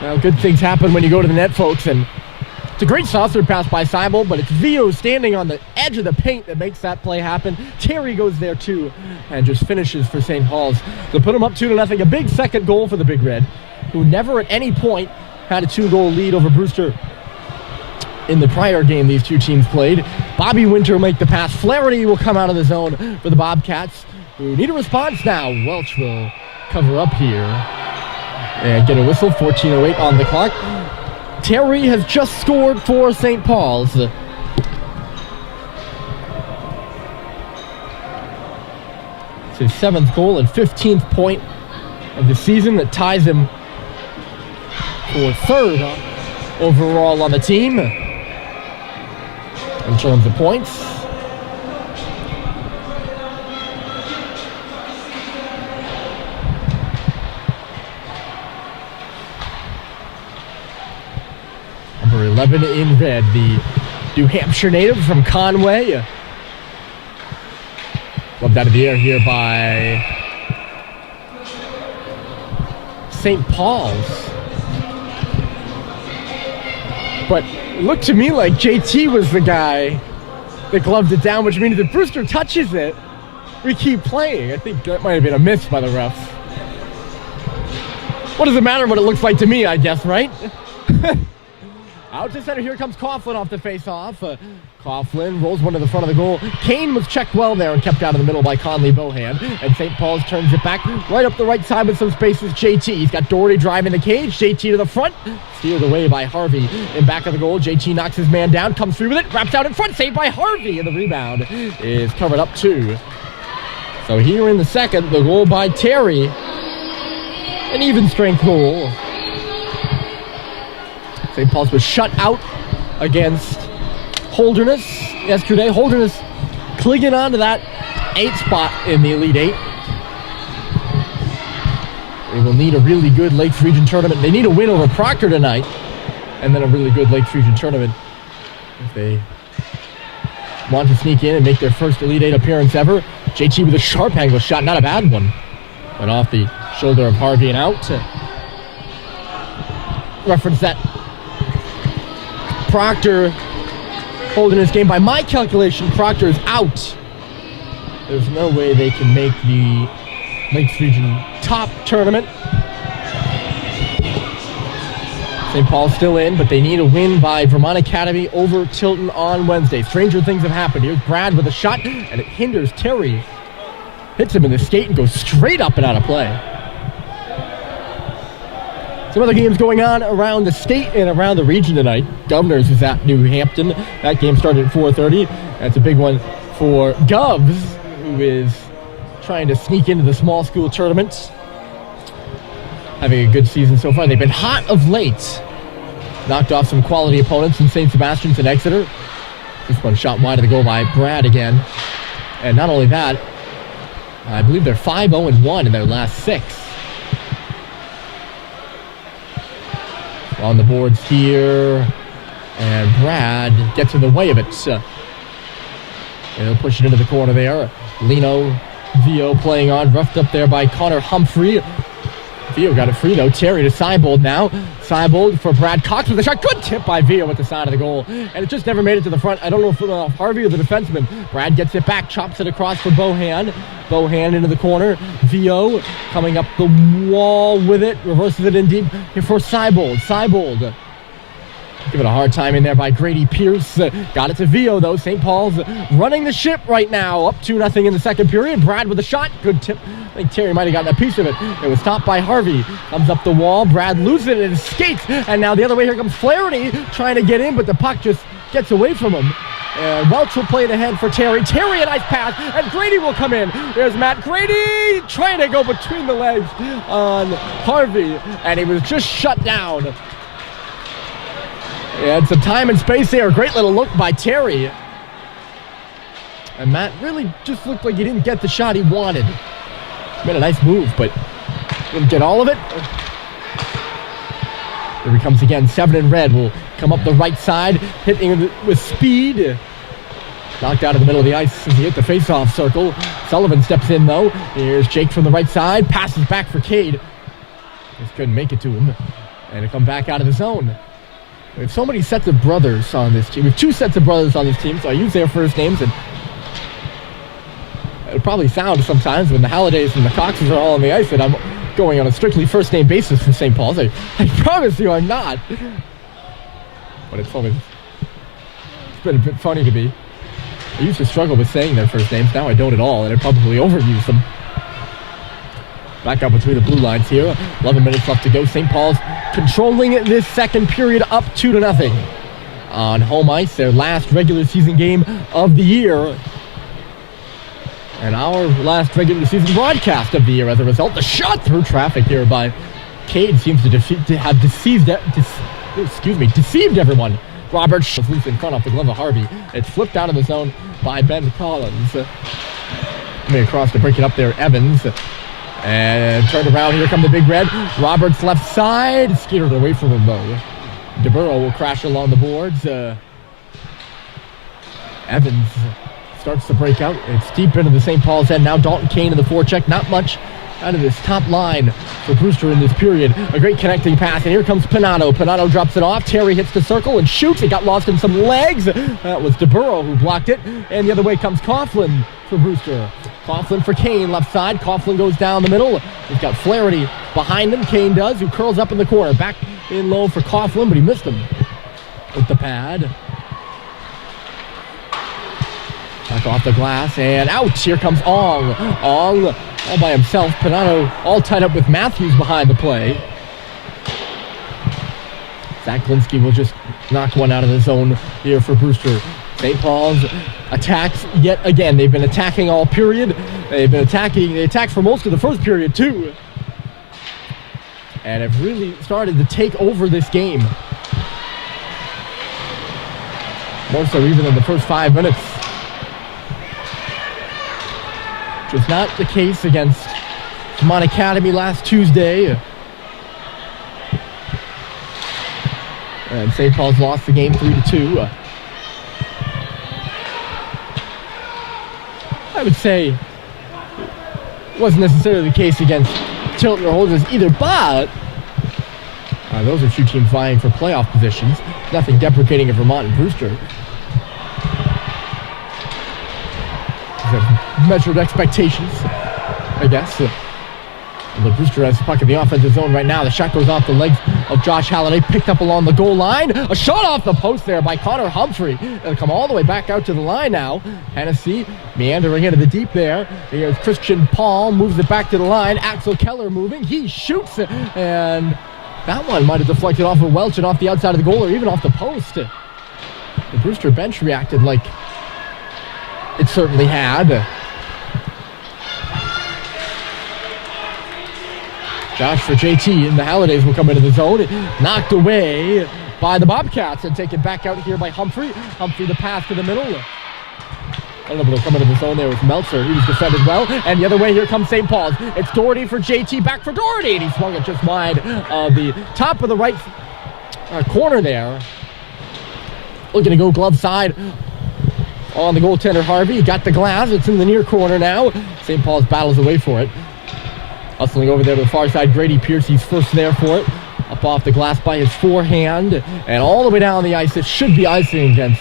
Well, good things happen when you go to the net, folks, and it's a great saucer pass by Seibel, but it's Vio standing on the edge of the paint that makes that play happen. Terry goes there too and just finishes for St. Paul's to put them up 2-0. A big second goal for the Big Red, who never at any point had a 2-goal lead over Brewster in the prior game these two teams played. Bobby Winter will make the pass. Flaherty will come out of the zone for the Bobcats, who need a response now. Welch will cover up here and get a whistle. 14:08 on the clock. Terry has just scored for St. Paul's. It's his 7th goal and 15th point of the season that ties him for 3rd overall on the team in terms of points. Number 11 in red, the New Hampshire native from Conway. Loved out of the air here by St. Paul's. But it looked to me like JT was the guy that gloved it down, which means if Brewster touches it, we keep playing. I think that might have been a miss by the refs. What does it matter what it looks like to me, I guess, right? Out to center, here comes Coughlin off the face-off. Coughlin rolls one to the front of the goal. Kane was checked well there and kept out of the middle by Conley Bohan. And St. Paul's turns it back right up the right side with some space is JT. He's got Doherty driving the cage. JT to the front. Steered away by Harvey in back of the goal. JT knocks his man down, comes through with it, wraps out in front, saved by Harvey. And the rebound is covered up too. So here in the second, the goal by Terry. An even strength goal. St. Paul's was shut out against Holderness yesterday. Holderness clinging on to that 8th spot in the Elite 8. They will need a really good Lakes Region tournament. They need a win over Proctor tonight, and then a really good Lakes Region tournament if they want to sneak in and make their first Elite 8 appearance ever. JT with a sharp angle shot, not a bad one. Went off the shoulder of Harvey and out. To reference that Proctor holding this game. By my calculation, Proctor is out. There's no way they can make the Lakes Region top tournament. St. Paul's still in, but they need a win by Vermont Academy over Tilton on Wednesday. Stranger things have happened. Here's Brad with a shot, and it hinders Terry. Hits him in the skate and goes straight up and out of play. Some other games going on around the state and around the region tonight. Governors is at New Hampton. That game started at 4:30. That's a big one for Govs, who is trying to sneak into the small school tournament. Having a good season so far. They've been hot of late. Knocked off some quality opponents in St. Sebastian's and Exeter. This one shot wide of the goal by Brad again. And not only that, I believe they're 5-0-1 in their last 6. On the boards here, and Brad gets in the way of it. And he'll push it into the corner there. Lino Vio playing on, roughed up there by Connor Humphrey. Vio got it free though. Terry to Seibold now. Seibold for Brad Cox with a shot. Good tip by Vio at the side of the goal. And it just never made it to the front. I don't know if it was off Harvey or the defenseman. Brad gets it back, chops it across for Bohan. Bohan into the corner. Vio coming up the wall with it. Reverses it in deep here for Seibold. Seibold. Give it a hard time in there by Grady Pierce. Got it to Vio though. St. Paul's running the ship right now. Up 2-0 in the second period. Brad with a shot. Good tip. I think Terry might have gotten a piece of it. It was stopped by Harvey. Comes up the wall. Brad loses it and skates. And now the other way, here comes Flaherty trying to get in, but the puck just gets away from him. And Welch will play it ahead for Terry. Terry, a nice pass, and Grady will come in. There's Matt Grady trying to go between the legs on Harvey, and he was just shut down. And some time and space there. A great little look by Terry. And Matt really just looked like he didn't get the shot he wanted. Made a nice move, but didn't get all of it. Here he comes again. 7 in red will come up the right side, hitting with speed. Knocked out of the middle of the ice as he hit the face-off circle. Sullivan steps in though. Here's Jake from the right side. Passes back for Cade. Just couldn't make it to him. And to come back out of the zone. We have so many sets of brothers on this team. We have 2 sets of brothers on this team, so I use their first names, and it'll probably sound sometimes when the Hallidays and the Coxes are all on the ice that I'm going on a strictly first name basis for St. Paul's. I promise you I'm not. But it's been a bit funny to me. I used to struggle with saying their first names. Now I don't at all, and I probably overuse them. Back up between the blue lines here. 11 minutes left to go. St. Paul's controlling this second period up 2-0 on home ice. Their last regular season game of the year. And our last regular season broadcast of the year as a result. The shot through traffic here by Cade seems to have deceived everyone. Roberts loose in front off the glove of Harvey. It's flipped out of the zone by Ben Collins. Coming across to break it up there, Evans. And turned around, here come the Big Red. Roberts left side, skidded away from him though. DeBurrow will crash along the boards. Evans starts to break out. It's deep into the St. Paul's end. Now Dalton Kane in the forecheck. Not much out of this top line for Brewster in this period. A great connecting pass, and here comes Pinato. Pinato drops it off. Terry hits the circle and shoots. It got lost in some legs. That was DeBurrow who blocked it. And the other way comes Coughlin for Brewster. Coughlin for Kane, left side. Coughlin goes down the middle. He's got Flaherty behind him. Kane does, who curls up in the corner. Back in low for Coughlin, but he missed him with the pad. Back off the glass, and out. Here comes Ong. Ong all by himself. Pinato all tied up with Matthews behind the play. Zach Glinski will just knock one out of the zone here for Brewster. St. Paul's attacks yet again. They've been attacking all period. They attacked for most of the first period too. And have really started to take over this game. More so even in the first 5 minutes. Which was not the case against Vermont Academy last Tuesday. And St. Paul's lost the game 3-2. I would say it wasn't necessarily the case against Tilton or Holders either, but those are 2 teams vying for playoff positions. Nothing deprecating of Vermont and Brewster. Measured expectations, I guess. The Brewster has the puck in the offensive zone right now. The shot goes off the legs of Josh Halliday, picked up along the goal line. A shot off the post there by Connor Humphrey. It'll come all the way back out to the line now. Hennessy meandering into the deep there. Here's Christian Paul, moves it back to the line. Axel Keller moving. He shoots it, and that one might have deflected off of Welch and off the outside of the goal or even off the post. The Brewster bench reacted like it certainly had. Josh for JT, and the Hallidays will come into the zone. Knocked away by the Bobcats and taken back out here by Humphrey. Humphrey the pass to the middle. Unable to come into the zone there with Meltzer. He was defended well. And the other way, here comes St. Paul's. It's Doherty for JT, back for Doherty. And he swung it just wide of the top of the right corner there. Looking to go glove side on the goaltender Harvey. Got the glass. It's in the near corner now. St. Paul's battles away for it. Hustling over there to the far side, Grady Pierce, he's first there for it. Up off the glass by his forehand, and all the way down the ice. It should be icing against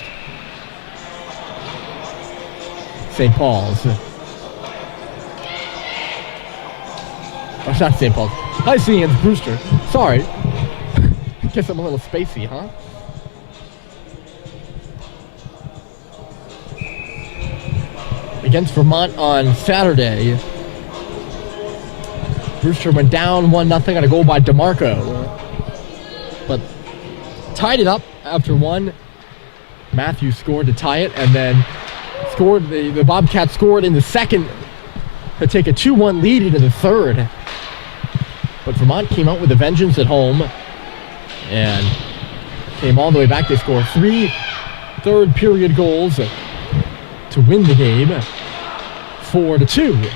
St. Paul's. Oh, not St. Paul's. Icing against Brewster. Sorry. Guess I'm a little spacey, huh? Against Vermont on Saturday, Brewster went down 1-0 on a goal by DeMarco, but tied it up after one. Matthews scored to tie it, and then scored. The Bobcats scored in the second to take a 2-1 lead into the third. But Vermont came out with a vengeance at home and came all the way back. They scored 3 third period goals to win the game 4-2.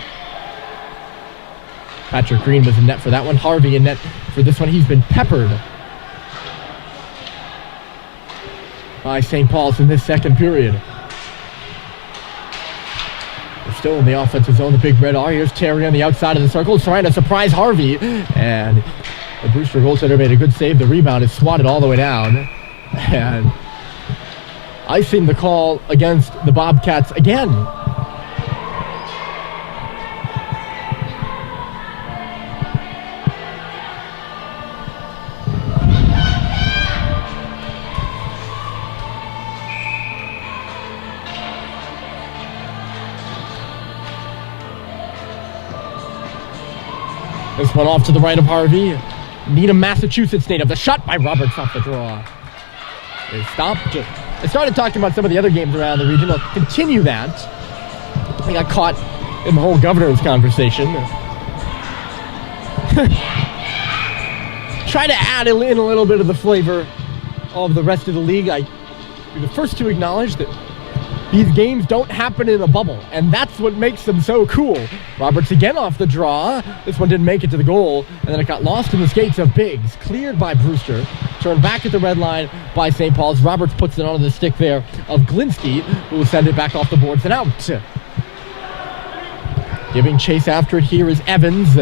Patrick Green was in net for that one. Harvey in net for this one. He's been peppered by St. Paul's in this second period. They're still in the offensive zone. The Big Red are. Here's Terry on the outside of the circle, trying to surprise Harvey. And The Brewster goaltender made a good save. The rebound is swatted all the way down. And icing the call against the Bobcats again. This one off to the right of Harvey. Needham, Massachusetts native. The shot by Roberts off the draw. They stopped. I started talking about some of the other games around the region. I'll continue that. I got caught in the whole governor's conversation. Try to add in a little bit of the flavor of the rest of the league. I'd be the first to acknowledge that these games don't happen in a bubble, and that's what makes them so cool. Roberts again off the draw. This one didn't make it to the goal, and then it got lost in the skates of Biggs. Cleared by Brewster. Turned back at the red line by St. Paul's. Roberts puts it onto the stick there of Glinski, who will send it back off the boards and out. Giving chase after it here is Evans.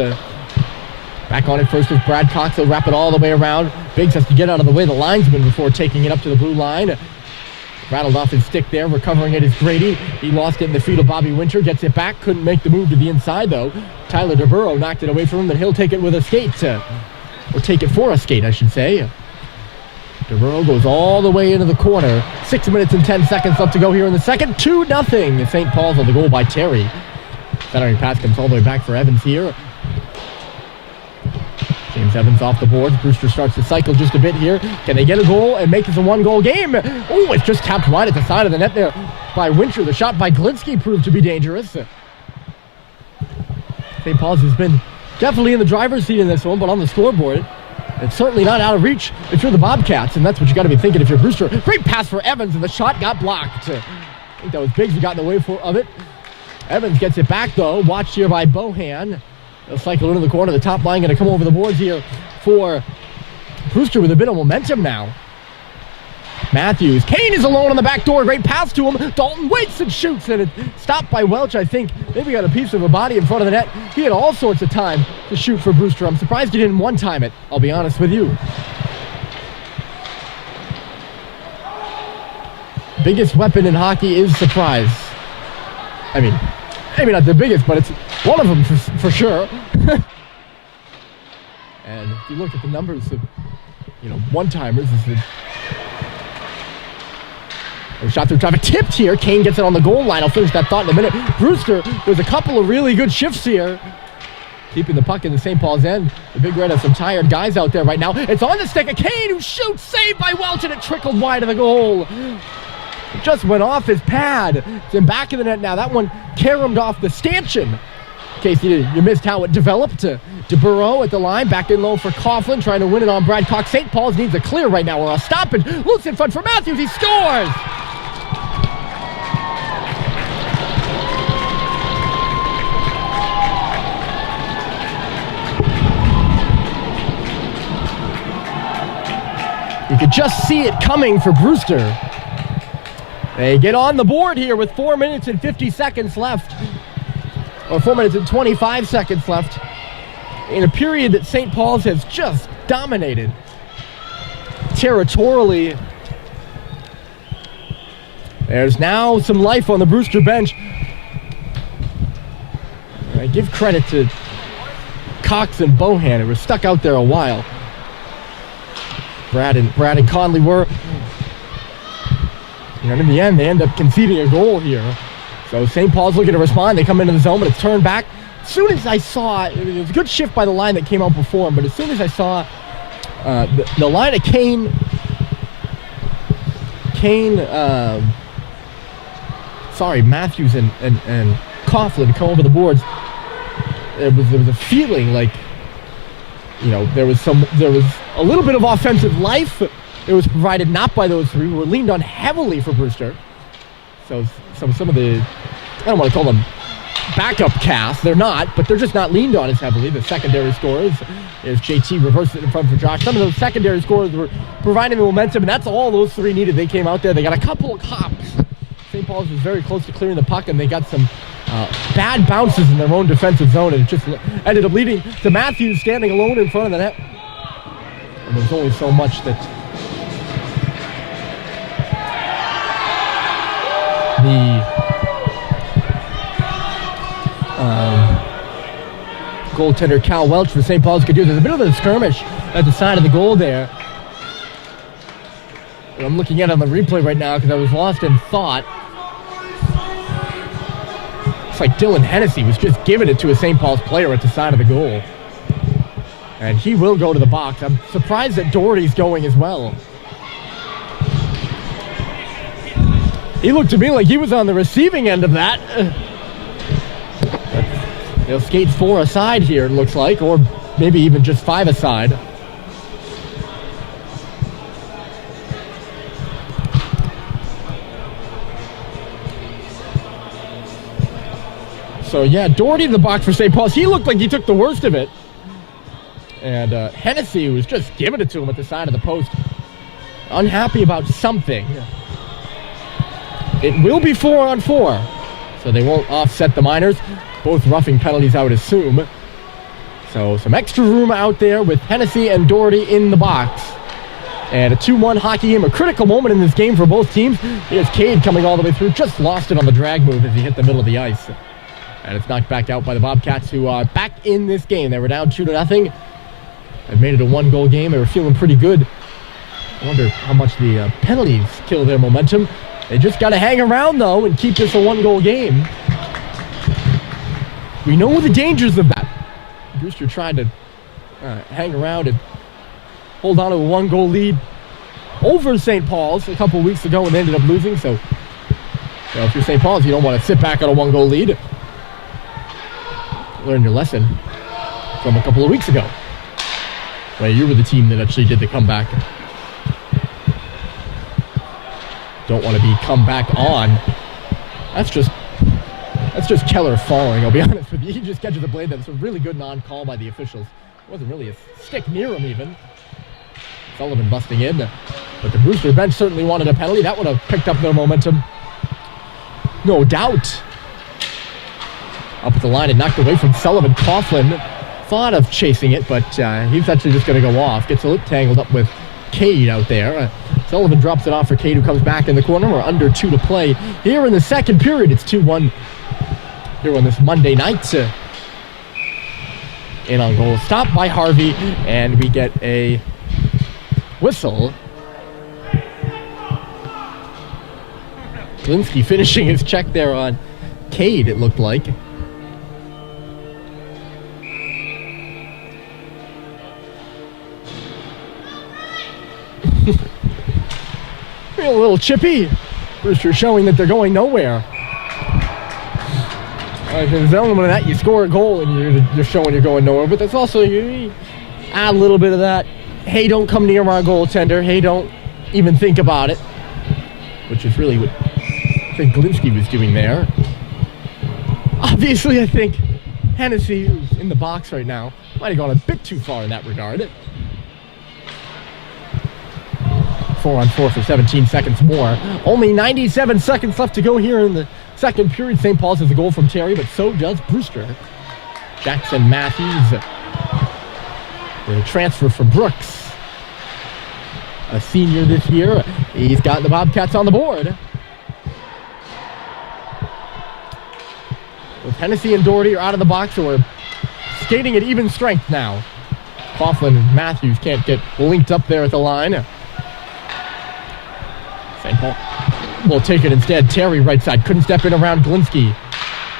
Back on it first is Brad Cox. He'll wrap it all the way around. Biggs has to get out of the way of the linesman before taking it up to the blue line. Rattled off his stick there. Recovering it is Grady. He lost it in the feet of Bobby Winter. Gets it back. Couldn't make the move to the inside, though. Tyler DeBurrow knocked it away from him, and he'll take it with a skate. Or take it for a skate, I should say. DeBurrow goes all the way into the corner. 6 minutes and 10 seconds left to go here in the second. 2-0. St. Paul's on the goal by Terry. Centering pass comes all the way back for Evans here. James Evans off the boards. Brewster starts to cycle just a bit here. Can they get a goal and make this a one-goal game? Oh, it's just tapped wide at the side of the net there by Winter. The shot by Glinski proved to be dangerous. St. Paul's has been definitely in the driver's seat in this one, but on the scoreboard, it's certainly not out of reach if you're the Bobcats, and that's what you got to be thinking if you're Brewster. Great pass for Evans, and the shot got blocked. I think that was Biggs who got in the way of it. Evans gets it back, though. Watched here by Bohan. They'll cycle into the corner. The top line going to come over the boards here for Brewster with a bit of momentum now. Matthews. Kane is alone on the back door. Great pass to him. Dalton waits and shoots, and it's stopped by Welch, I think. Maybe got a piece of a body in front of the net. He had all sorts of time to shoot for Brewster. I'm surprised he didn't one-time it, I'll be honest with you. Biggest weapon in hockey is surprise. I mean, maybe not the biggest, but it's one of them for sure. And if you look at the numbers of, one-timers, shot through traffic, tipped here. Kane gets it on the goal line. I'll finish that thought in a minute. Brewster, there's a couple of really good shifts here. Keeping the puck in the St. Paul's end. The Big Red has some tired guys out there right now. It's on the stick of Kane, who shoots, saved by Welch, and it trickled wide of the goal. It just went off his pad. It's in back of the net now. That one caromed off the stanchion. In case you missed how it developed. DeBurrow at the line. Back in low for Coughlin. Trying to win it on Brad Cox. St. Paul's needs a clear right now or a stoppage. Looks in front for Matthews. He scores! You could just see it coming for Brewster. They get on the board here with 4 minutes and 50 seconds left. Or 4 minutes and 25 seconds left. In a period that St. Paul's has just dominated territorially. There's now some life on the Brewster bench. I give credit to Cox and Bohan, who were stuck out there a while. Brad and Conley were. And in the end, they end up conceding a goal here. So St. Paul's looking to respond. They come into the zone, but it's turned back. As soon as I saw, it was a good shift by the line that came out before him, but as soon as I saw the line of Matthews and Coughlin come over the boards, there was a feeling like, there was a little bit of offensive life. It was provided not by those three who were leaned on heavily for Brewster. So some of the, I don't want to call them backup cast. They're not, but they're just not leaned on as heavily. The secondary scorers, there's JT reversed it in front for Josh. Some of those secondary scorers were providing the momentum, and that's all those three needed. They came out there. They got a couple of hops. St. Paul's was very close to clearing the puck, and they got some bad bounces in their own defensive zone, and it just ended up leading to Matthews standing alone in front of the net. And there's only so much that the goaltender Cal Welch for St. Paul's could do. There's a bit of a skirmish at the side of the goal there. And I'm looking at it on the replay right now because I was lost in thought. It's like Dylan Hennessy was just giving it to a St. Paul's player at the side of the goal. And he will go to the box. I'm surprised that Doherty's going as well. He looked to me like he was on the receiving end of that. They'll skate 4 aside here, it looks like, or maybe even just 5 aside. So yeah, Doherty in the box for St. Paul's. He looked like he took the worst of it. And Hennessy was just giving it to him at the side of the post. Unhappy about something. It will be 4-on-4, so they won't offset the minors. Both roughing penalties, I would assume. So some extra room out there with Hennessy and Doherty in the box. And a 2-1 hockey game, a critical moment in this game for both teams. Here's Cade coming all the way through, just lost it on the drag move as he hit the middle of the ice. And it's knocked back out by the Bobcats, who are back in this game. They were down 2-0. They've made it a 1-goal game. They were feeling pretty good. I wonder how much the penalties kill their momentum. They just got to hang around, though, and keep this a 1-goal game. We know the dangers of that. Brewster tried to hang around and hold on to a 1-goal lead over St. Paul's a couple weeks ago and they ended up losing. So, if you're St. Paul's, you don't want to sit back on a 1-goal lead. Learn your lesson from a couple of weeks ago. Right, you were the team that actually did the comeback. Don't want to be come back on. That's just Keller falling, I'll be honest with you. He just catches the blade. That was a really good non-call by the officials. It wasn't really a stick near him even. Sullivan busting in. But the Brewster bench certainly wanted a penalty. That would have picked up their momentum. No doubt. Up at the line and knocked away from Sullivan. Coughlin thought of chasing it, but he's actually just going to go off. Gets a little tangled up with Cade out there. Sullivan drops it off for Cade, who comes back in the corner. We're under 2 to play here in the second period. It's 2-1 here on this Monday night. In on goal. Stopped by Harvey, and we get a whistle. Glinsky finishing his check there on Cade, it looked like. A little chippy. Brewster showing that they're going nowhere. There's an element of that. You score a goal and you're showing you're going nowhere. But there's also, you add a little bit of that. Hey, don't come near our goaltender. Hey, don't even think about it. Which is really what I think Glinsky was doing there. Obviously, I think Hennessy, who's in the box right now, might have gone a bit too far in that regard. 4-on-4 for 17 seconds more. Only 97 seconds left to go here in the second period. St. Paul's has a goal from Terry, but so does Brewster. Jackson Matthews, the transfer from Brooks, a senior this year. He's got the Bobcats on the board. With Hennessy and Doherty are out of the box, so we're skating at even strength now. Coughlin and Matthews can't get linked up there at the line. St. Paul will take it instead. Terry right side couldn't step in around Glinsky.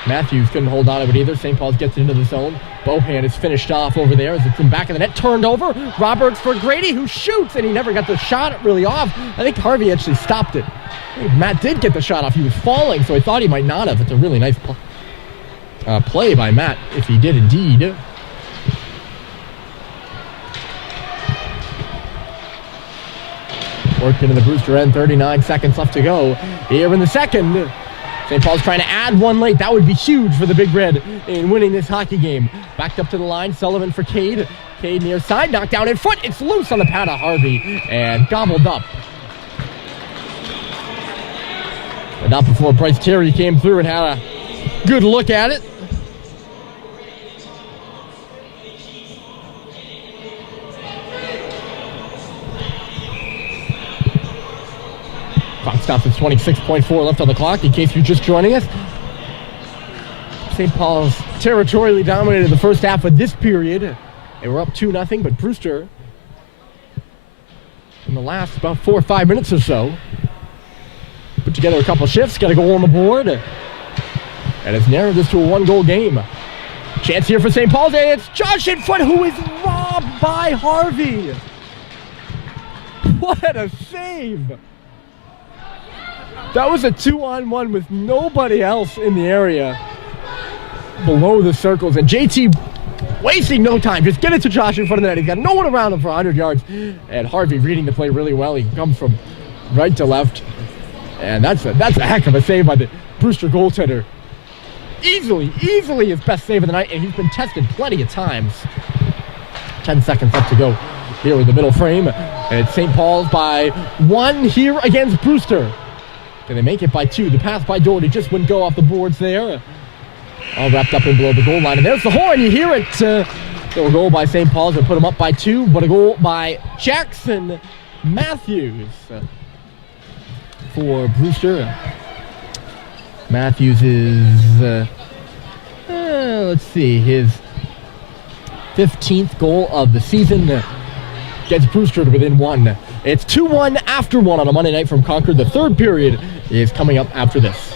Matthews couldn't hold on to it either. St. Paul's gets into the zone. Bohan is finished off over there as it's in back of the net. Turned over. Roberts for Grady, who shoots, and he never got the shot really off. I think Harvey actually stopped it. I think Matt did get the shot off. He was falling, so I thought he might not have. It's a really nice play by Matt, if he did indeed. Worked into the Brewster end, 39 seconds left to go here in the second. St. Paul's trying to add one late. That would be huge for the Big Red in winning this hockey game. Backed up to the line, Sullivan for Cade. Cade near side, knocked down in front. It's loose on the pad of Harvey and gobbled up. But not before Bryce Terry came through and had a good look at it. Clock stops at 26.4 left on the clock, in case you're just joining us. St. Paul's territorially dominated the first half of this period. They were up 2-0, but Brewster, in the last about 4 or 5 minutes or so, put together a couple shifts, got a goal on the board, and has narrowed this to a 1-goal game. Chance here for St. Paul's, and it's Josh in front, who is robbed by Harvey. What a save! That was a 2-on-1 with nobody else in the area below the circles, and JT wasting no time, just get it to Josh in front of the net. He's got no one around him for 100 yards, and Harvey reading the play really well. He comes from right to left, and that's a heck of a save by the Brewster goaltender. Easily his best save of the night, and he's been tested plenty of times. 10 seconds left to go here in the middle frame, and it's St. Paul's by 1 here against Brewster. Can they make it by 2? The pass by Doherty just wouldn't go off the boards there. All wrapped up in below the goal line, and there's the horn. You hear it. A goal by St. Paul's to put them up by 2, but a goal by Jackson Matthews for Brewster. Matthews is, let's see, his 15th goal of the season. Gets Brewster to within 1. It's 2-1 after 1 on a Monday night from Concord. The third period is coming up after this.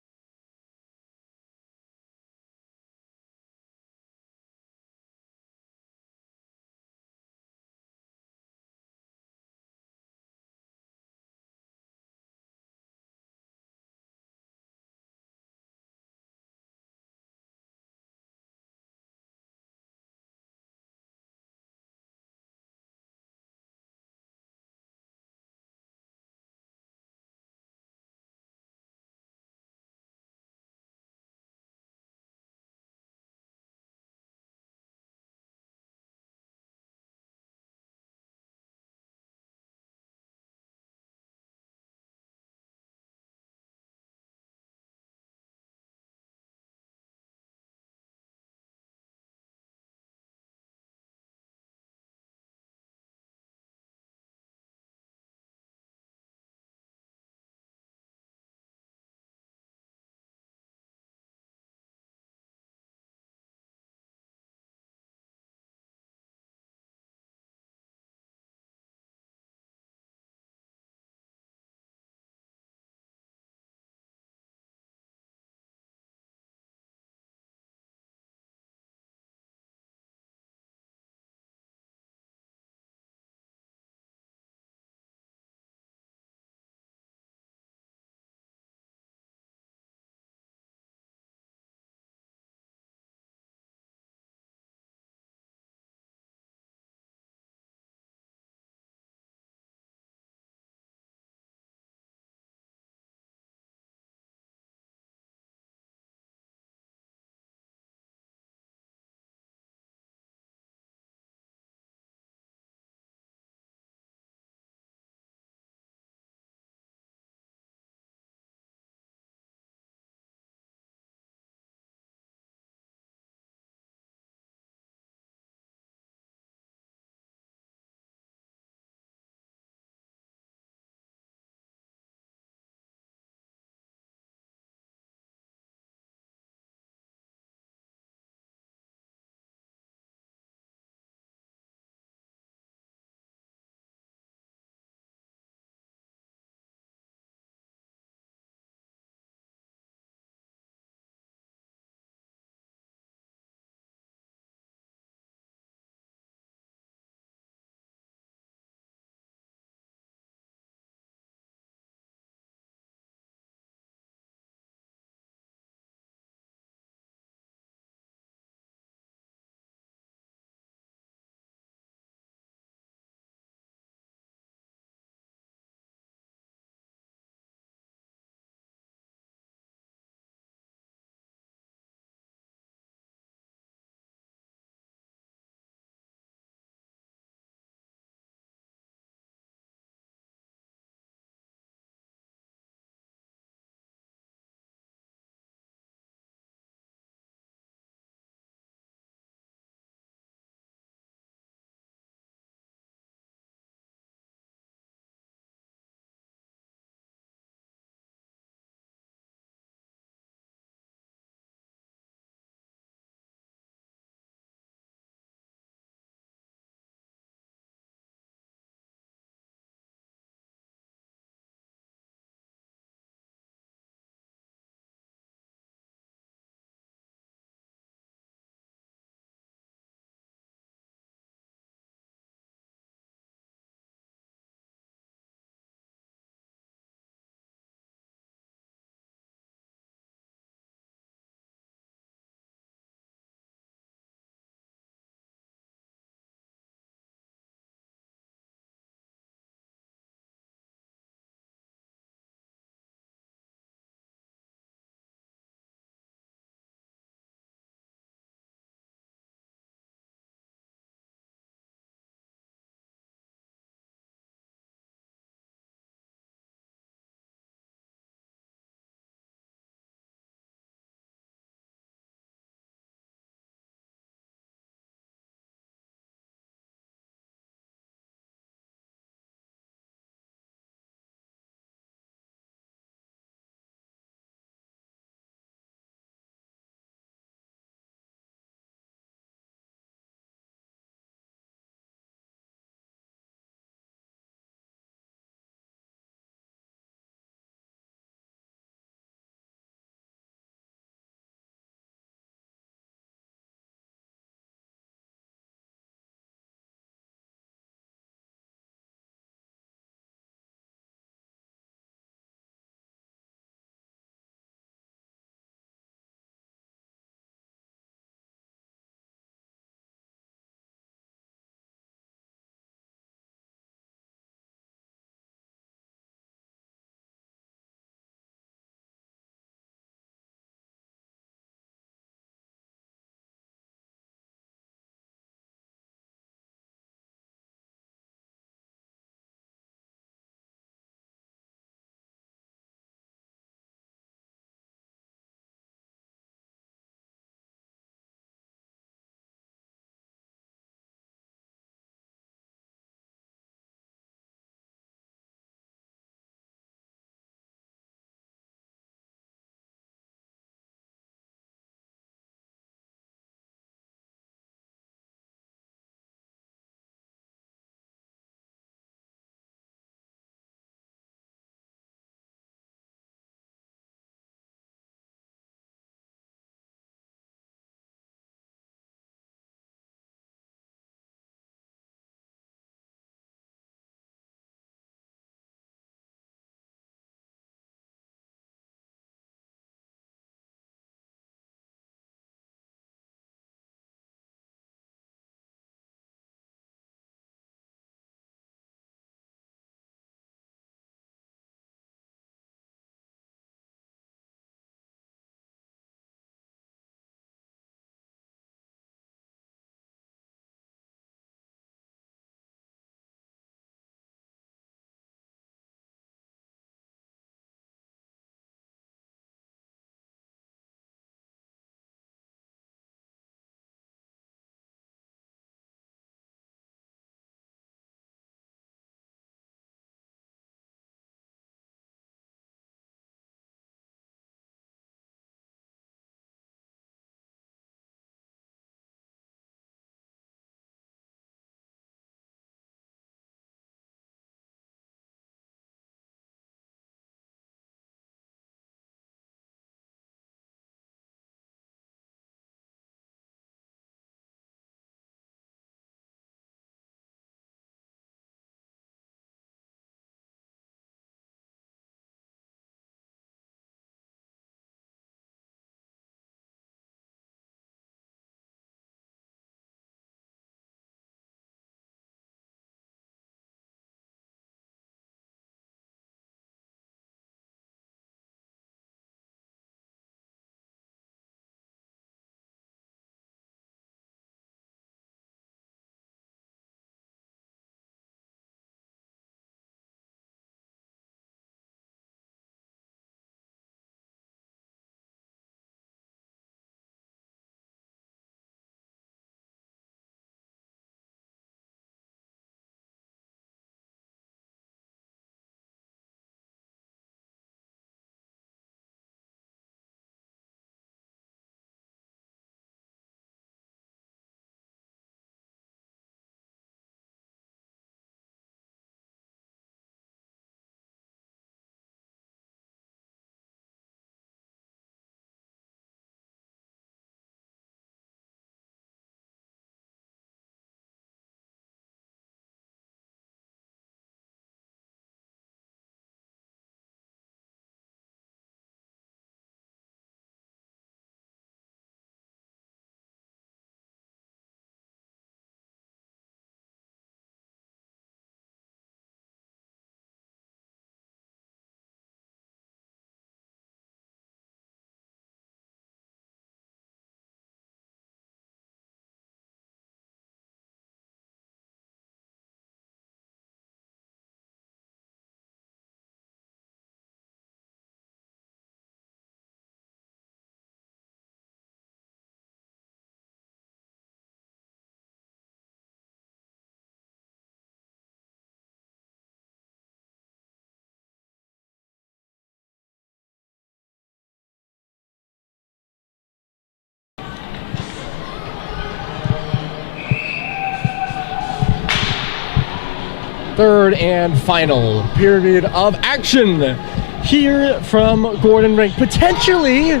third and final period of action here from Gordon Rink. Potentially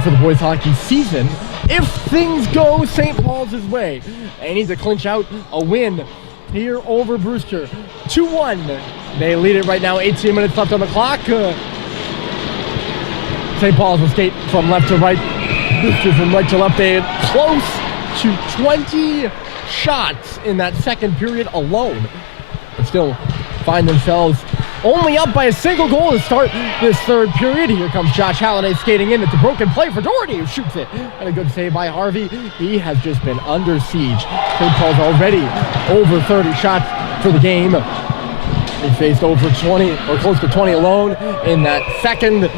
for the boys hockey season, if things go St. Paul's way. They need to clinch out a win here over Brewster. 2-1. They lead it right now, 18 minutes left on the clock. St. Paul's will skate from left to right. Brewster from right to left. They had close to 20 shots in that second period alone, but still find themselves only up by a single goal to start this third period. Here comes Josh Halliday skating in. It's a broken play for Doherty, who shoots it. And a good save by Harvey. He has just been under siege. St. Paul's already over 30 shots for the game. He faced over 20, or close to 20 alone in that second.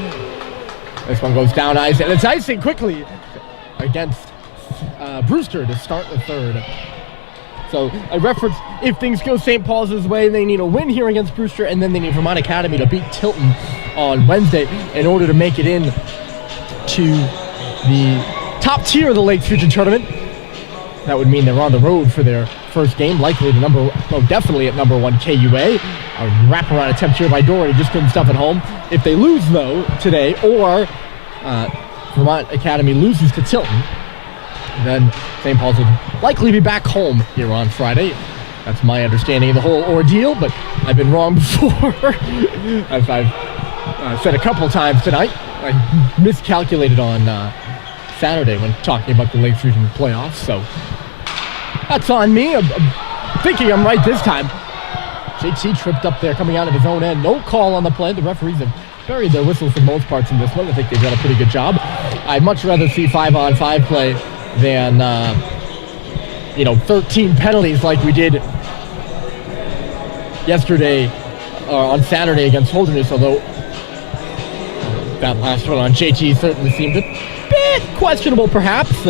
This one goes down ice, and it's icing quickly against Brewster to start the third. So I referenced, if things go St. Paul's way, they need a win here against Brewster, and then they need Vermont Academy to beat Tilton on Wednesday in order to make it in to the top tier of the Lakes Region Tournament. That would mean they're on the road for their first game, likely definitely at number 1 KUA. A wraparound attempt here by Doherty, just couldn't stuff it home. If they lose, though, today, or Vermont Academy loses to Tilton, then St. Paul's would likely be back home here on Friday. That's my understanding of the whole ordeal, but I've been wrong before. As I've said a couple times tonight, I miscalculated on Saturday when talking about the Lakes Region playoffs, so that's on me. I'm thinking I'm right this time. JT tripped up there coming out of his own end. No call on the play. The referees have buried their whistles for most parts in this one. I think they've done a pretty good job. I'd much rather see 5-on-5 play than 13 penalties like we did yesterday on Saturday against Holderness, although that last one on JT certainly seemed a bit questionable perhaps.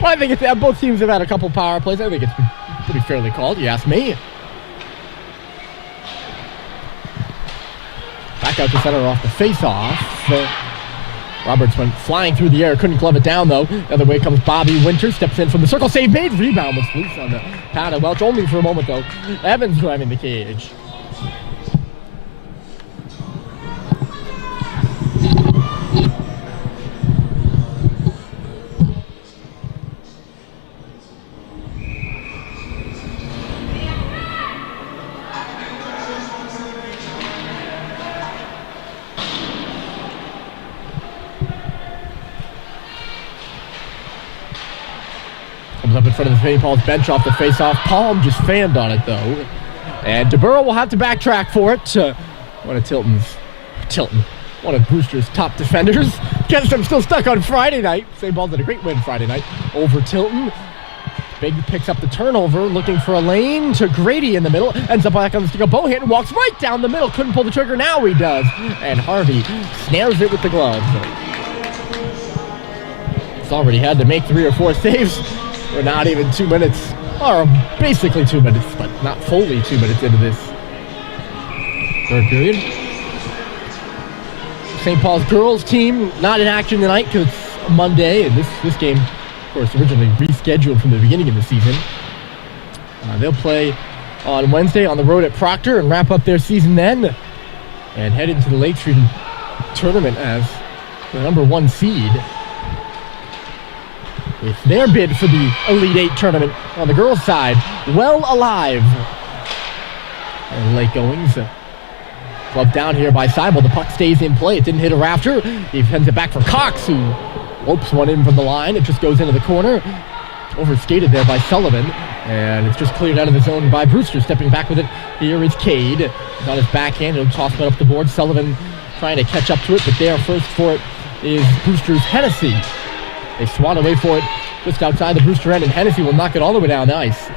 Well, I think both teams have had a couple power plays. I think it's been pretty fairly called, you ask me. Back out to center off the face-off. Roberts went flying through the air, couldn't glove it down though. The other way comes Bobby Winters, steps in from the circle, save made, rebound was loose on the pad of Welch, only for a moment though. Evans driving the cage. Up in front of the St. Paul's bench off the face-off. Palm just fanned on it, though. And DeBurrow will have to backtrack for it. One of Brewster's top defenders. Gets them still stuck on Friday night. St. Paul's had a great win Friday night over Tilton. Big picks up the turnover, looking for a lane to Grady in the middle. Ends up back on the stick of Bohan and walks right down the middle. Couldn't pull the trigger, now he does. And Harvey snares it with the gloves. He's already had to make 3 or 4 saves. We're not even 2 minutes, or basically 2 minutes, but not fully 2 minutes into this third period. St. Paul's girls team not in action tonight because it's Monday, and this game, of course, originally rescheduled from the beginning of the season. They'll play on Wednesday on the road at Proctor and wrap up their season then, and head into the Lakes Region tournament as the number 1 seed. With their bid for the Elite 8 tournament on the girls' side well alive. And late goings. Clubbed down here by Seibel. The puck stays in play. It didn't hit a rafter. He sends it back for Cox, who lopes one in from the line. It just goes into the corner. Overskated there by Sullivan. And it's just cleared out of the zone by Brewster. Stepping back with it here is Cade. He's on his backhand. He'll toss it up the board. Sullivan trying to catch up to it, but there first for it is Brewster's Hennessy. They swat away for it just outside the Brewster end, and Hennessy will knock it all the way down the ice.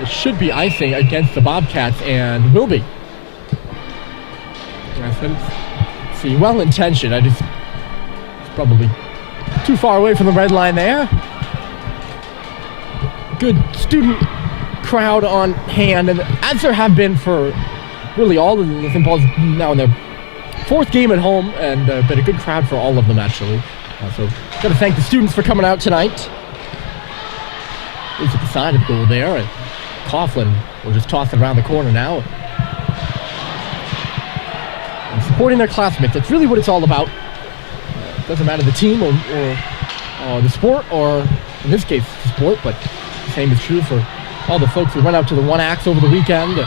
It should be icing against the Bobcats, and will be. See, well-intentioned. It's probably too far away from the red line there. Good student crowd on hand, and as there have been for really all of the St. Paul's now in their 4th game at home, and been a good crowd for all of them, actually. Also, got to thank the students for coming out tonight. Looks at the side of the goal there, and Coughlin will just toss it around the corner now. And supporting their classmates, that's really what it's all about. It doesn't matter the team or the sport, or in this case, the sport, but the same is true for all the folks who went out to the One Acts over the weekend. The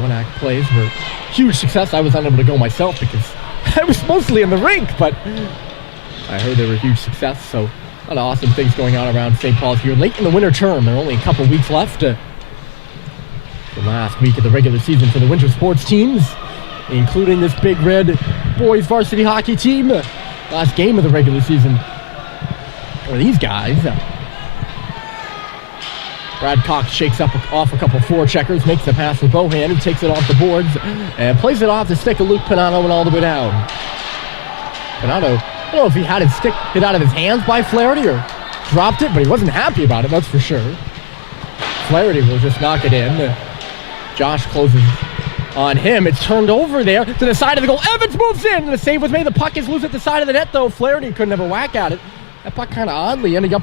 One Act plays were huge success. I was unable to go myself because I was mostly in the rink, but I heard they were a huge success, so a lot of awesome things going on around St. Paul's here. Late in the winter term, there are only a couple weeks left. The last week of the regular season for the winter sports teams, including this Big Red boys varsity hockey team. Last game of the regular season for these guys. Brad Cox shakes off a couple forecheckers, makes the pass for Bohan, who takes it off the boards and plays it off the stick of Luke Panano and all the way down. Panano, I don't know if he had his stick hit out of his hands by Flaherty or dropped it, but he wasn't happy about it, that's for sure. Flaherty will just knock it in. Josh closes on him. It's turned over there to the side of the goal. Evans moves in, and the save was made. The puck is loose at the side of the net, though. Flaherty couldn't have a whack at it. That puck kind of oddly ending up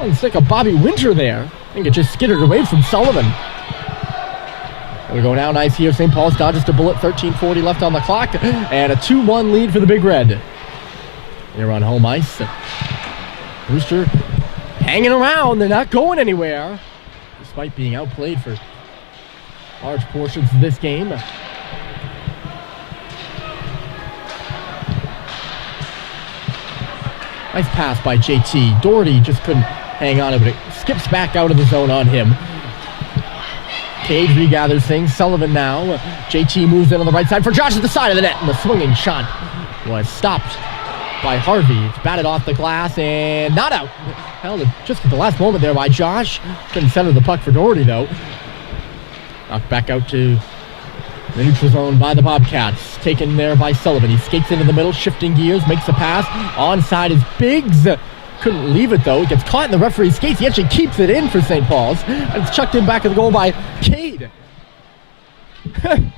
on the stick of Bobby Winter there. I think it just skittered away from Sullivan. We're going down nice here. St. Paul's dodges to bullet. 13:40 left on the clock, and a 2-1 lead for the Big Red. They're on home ice. Brewster hanging around. They're not going anywhere, despite being outplayed for large portions of this game. Nice pass by JT. Doherty just couldn't hang on to it, but it skips back out of the zone on him. Cage regathers things. Sullivan now. JT moves in on the right side for Josh at the side of the net, and the swinging shot was stopped by Harvey. It's batted off the glass and not out. Held it just at the last moment there by Josh. Couldn't center the puck for Doherty, though. Knocked back out to the neutral zone by the Bobcats. Taken there by Sullivan. He skates into the middle, shifting gears, makes a pass. Onside is Biggs. Couldn't leave it, though. It gets caught in the referee's skates. He actually keeps it in for St. Paul's. And it's chucked in back of the goal by Cade. This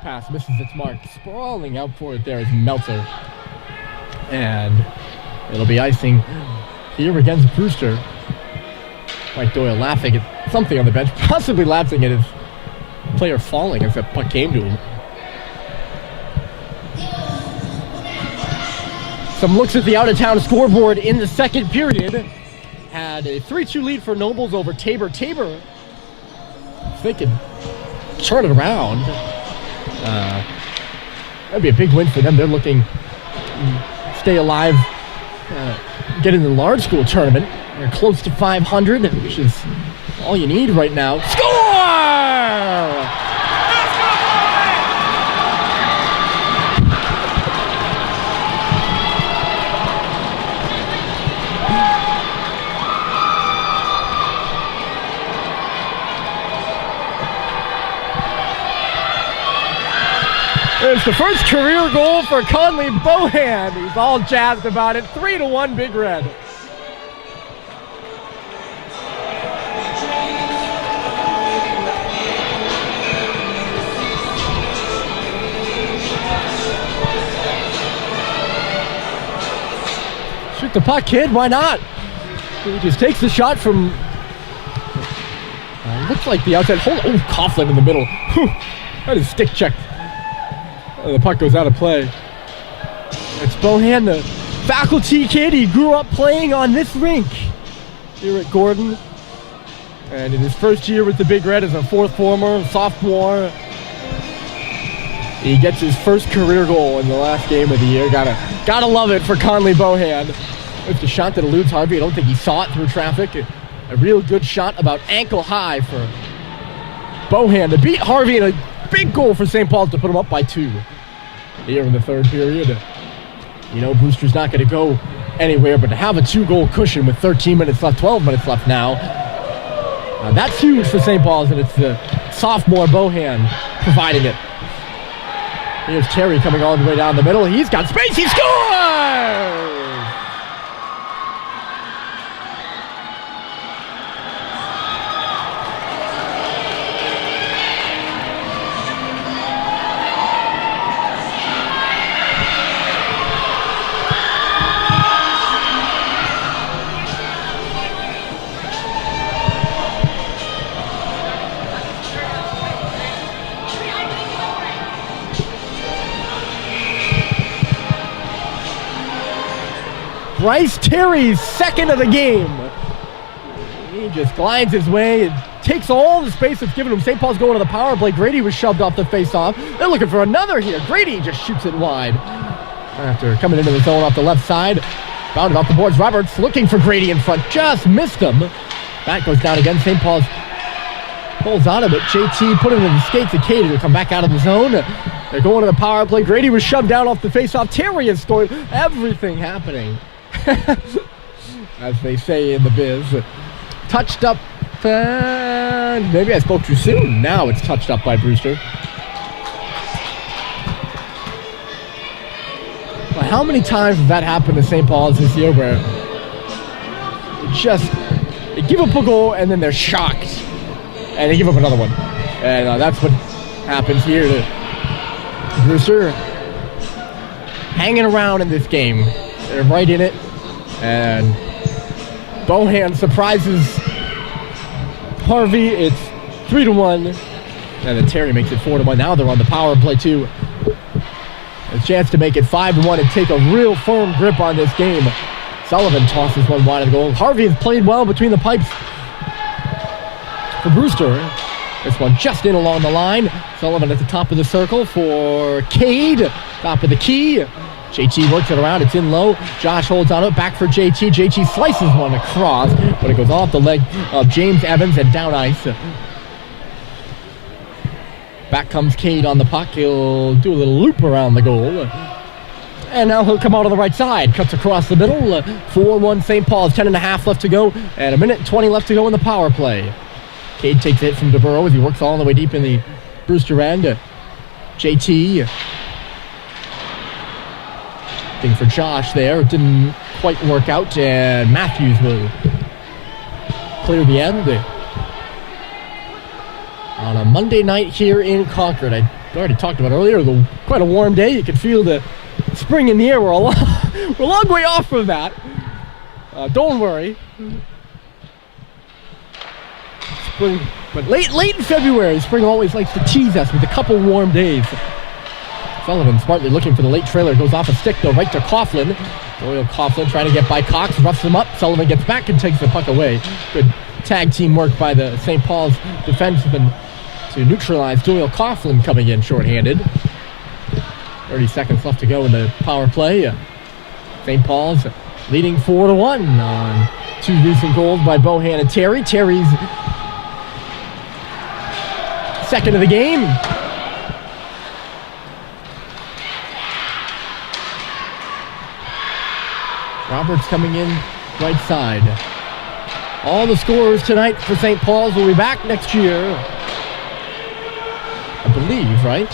pass misses its mark. Sprawling out for it there is Meltzer. And it'll be icing here against Brewster. Mike Doyle laughing at something on the bench, possibly laughing at his player falling as that puck came to him. Some looks at the out-of-town scoreboard in the second period. Had a 3-2 lead for Nobles over Tabor. Tabor, if they could turn it around, that'd be a big win for them. They're looking to stay alive, get in the large school tournament. They're close to 500, which is all you need right now. Score! It's the first career goal for Conley Bohan. He's all jazzed about it. 3-1 Big Red. Shoot the puck, kid. Why not? He just takes the shot from looks like the outside. Oh, Coughlin in the middle. Whew. That is stick checked. The puck goes out of play. It's Bohan, the faculty kid. He grew up playing on this rink here at Gordon. And in his first year with the Big Red as a fourth former, sophomore, he gets his first career goal in the last game of the year. Gotta love it for Conley Bohan. It's a shot that eludes Harvey. I don't think he saw it through traffic. A real good shot about ankle high for Bohan to beat Harvey, and a big goal for St. Paul's to put him up by 2 here in the third period. You know, Brewster's not going to go anywhere, but to have a 2-goal cushion with 13 minutes left, 12 minutes left now, that's huge for St. Paul's, and it's the sophomore Bohan providing it. Here's Terry coming all the way down the middle. He's got space. He scores! Bryce Terry's second of the game. He just glides his way and takes all the space that's given him. St. Paul's going to the power play. Grady was shoved off the face-off. They're looking for another here. Grady just shoots it wide. After coming into the zone off the left side. Bounded off the boards. Roberts looking for Grady in front. Just missed him. Back goes down again. St. Paul's pulls out of it. JT put it in the skates of Cade to come back out of the zone. They're going to the power play. Grady was shoved down off the face-off. Terry is scoring. Everything happening. As they say in the biz. Touched up. Maybe I spoke too soon. Now it's touched up by Brewster. Well, how many times has that happened to St. Paul's this year where they give up a goal and then they're shocked and they give up another one? And that's what happens here to Brewster. Hanging around in this game. They're right in it. And Bohan surprises Harvey. It's 3-1. And then Terry makes it 4-1. Now they're on the power play too. A chance to make it 5-1 and take a real firm grip on this game. Sullivan tosses one wide of the goal. Harvey has played well between the pipes for Brewster. This one just in along the line. Sullivan at the top of the circle for Cade. Top of the key. JT works it around. It's in low. Josh holds on it. Back for JT. JT slices one across, but it goes off the leg of James Evans and down ice. Back comes Cade on the puck. He'll do a little loop around the goal. And now he'll come out on the right side. Cuts across the middle. 4-1 St. Paul's. 10.5 left to go. And 1:20 left to go in the power play. Cade takes it from DeBurrow as he works all the way deep in the Brewster end. JT. Thing for Josh there. It didn't quite work out. And Matthews will clear the end. On a Monday night here in Concord. I already talked about earlier, quite a warm day. You can feel the spring in the air. We're a long way off from that. Don't worry. Spring, but late in February, spring always likes to tease us with a couple warm days. Sullivan smartly looking for the late trailer. Goes off a stick though, right to Coughlin. Doyle Coughlin trying to get by Cox, roughs him up. Sullivan gets back and takes the puck away. Good tag team work by the St. Paul's defenseman to neutralize Doyle Coughlin coming in shorthanded. 30 seconds left to go in the power play. St. Paul's leading 4-1 on two recent goals by Bohan and Terry. Terry's second of the game. Roberts coming in right side. All the scorers tonight for St. Paul's will be back next year. I believe, right?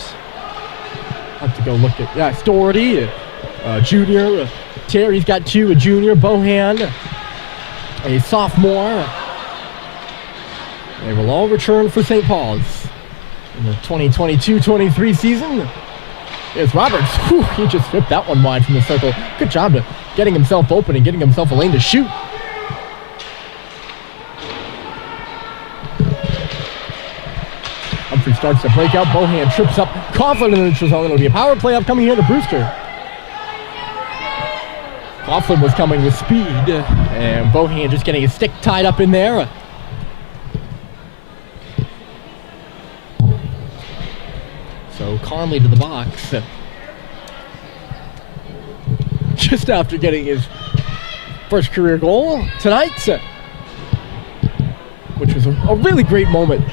I'll have to go look at... Yeah, Storty, junior. Terry's got two, a junior. Bohan, a sophomore. They will all return for St. Paul's in the 2022-23 season. Here's Roberts. Whew, he just ripped that one wide from the circle. Good job to getting himself open and getting himself a lane to shoot. Humphrey starts to break out. Bohan trips up. Coughlin in the neutral zone. It'll be a power play upcoming here to Brewster. Coughlin was coming with speed, and Bohan just getting his stick tied up in there. So Conley to the box. Just after getting his first career goal tonight, which was a really great moment.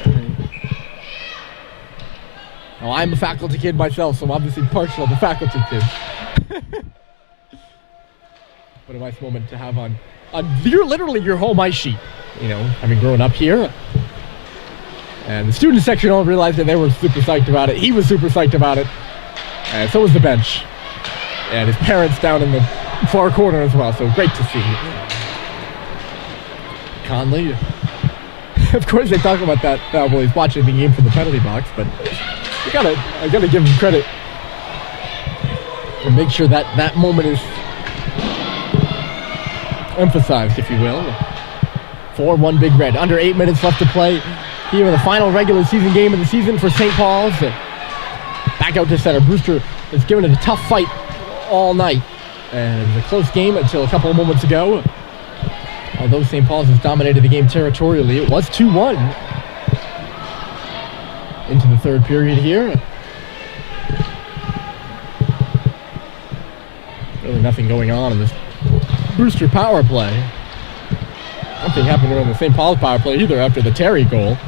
Now, I'm a faculty kid myself, so I'm obviously partial to the faculty kids. What a nice moment to have on literally your home ice sheet, you know, having grown up here. And the student section all realized that they were super psyched about it. He was super psyched about it. And so was the bench. And his parents down in the far corner as well, so great to see. Conley. Of course they talk about that while he's watching the game from the penalty box, but I gotta give him credit and make sure that moment is emphasized, if you will. 4-1 Big Red. Under 8 minutes left to play here in the final regular season game of the season for St. Paul's. Back out to center. Brewster has given it a tough fight all night. And it was a close game until a couple of moments ago. Although St. Paul's has dominated the game territorially, it was 2-1 into the third period here. Really nothing going on in this Brewster power play. Nothing happened around the St. Paul's power play either after the Terry goal.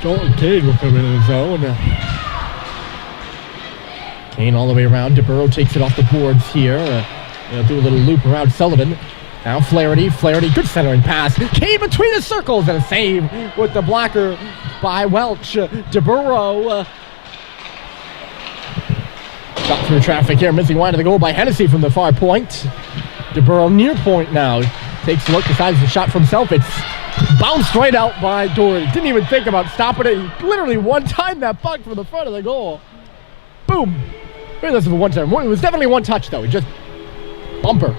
Joel Cade will come into the zone. Kane all the way around. DeBurrow takes it off the boards here. They'll do a little loop around Sullivan. Now Flaherty, good centering pass. Kane between the circles and a save with the blocker by Welch. DeBurrow. Shot through traffic here, missing wide of the goal by Hennessy from the far point. DeBurrow near point now. Takes a look, decides to shot from himself. It's bounced right out by Doherty. Didn't even think about stopping it. He literally one-timed that puck from the front of the goal. Boom. Maybe this is a one-time. It was definitely one touch, though. He just bumper.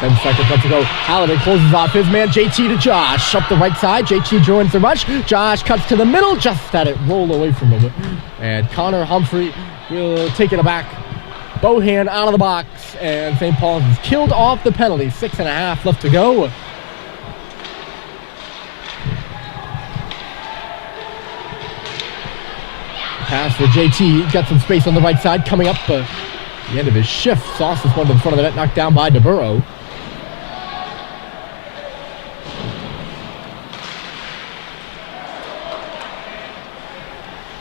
10 seconds left to go. Halliday closes off his man, JT to Josh. Up the right side, JT joins the rush. Josh cuts to the middle, just had it roll away from him. And Connor Humphrey will take it back. Bohan out of the box, and St. Paul's is killed off the penalty. 6.5 left to go. Pass for JT, got some space on the right side, coming up the end of his shift. Sauce this one to the front of the net, knocked down by DeBurrow.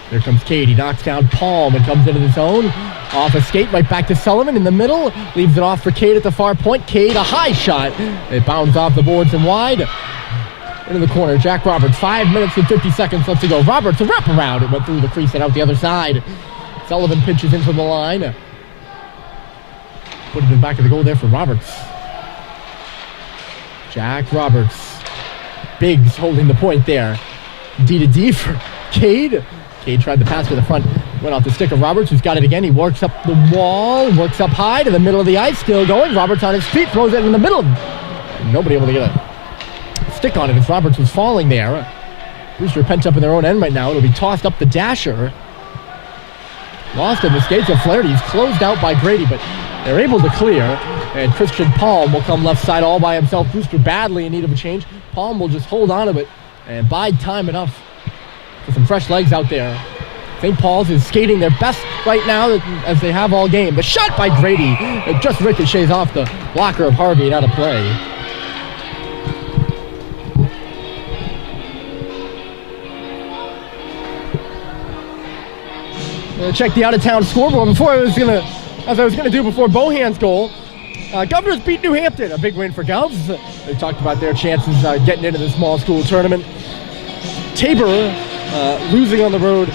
Here comes Cade, he knocks down Palm and comes into the zone. Off a skate, right back to Sullivan in the middle. Leaves it off for Cade at the far point. Cade, a high shot. It bounds off the boards and wide. Into the corner, Jack Roberts, 5 minutes and 50 seconds left to go. Roberts, a wraparound. It went through the crease and out the other side. Sullivan pitches in from the line. Put it in the back of the goal there for Roberts. Jack Roberts. Biggs holding the point there. D to D for Cade. Cade tried the pass to the front. Went off the stick of Roberts, who's got it again. He works up the wall, works up high to the middle of the ice. Still going. Roberts on his feet, throws it in the middle. Nobody able to get a stick on it as Roberts was falling there. Brewster pent up in their own end right now. It'll be tossed up the dasher. Lost in the skates of Flaherty. He's closed out by Grady, but they're able to clear. And Christian Palm will come left side all by himself. Brewster badly in need of a change. Palm will just hold on to it and bide time enough for some fresh legs out there. St. Paul's is skating their best right now as they have all game. The shot by Grady. It just ricochets off the blocker of Harvey and out of play. Check the out-of-town scoreboard as I was gonna do before Bohan's goal. Governors beat New Hampton, a big win for Govs. They talked about their chances getting into the small school tournament. Tabor losing on the road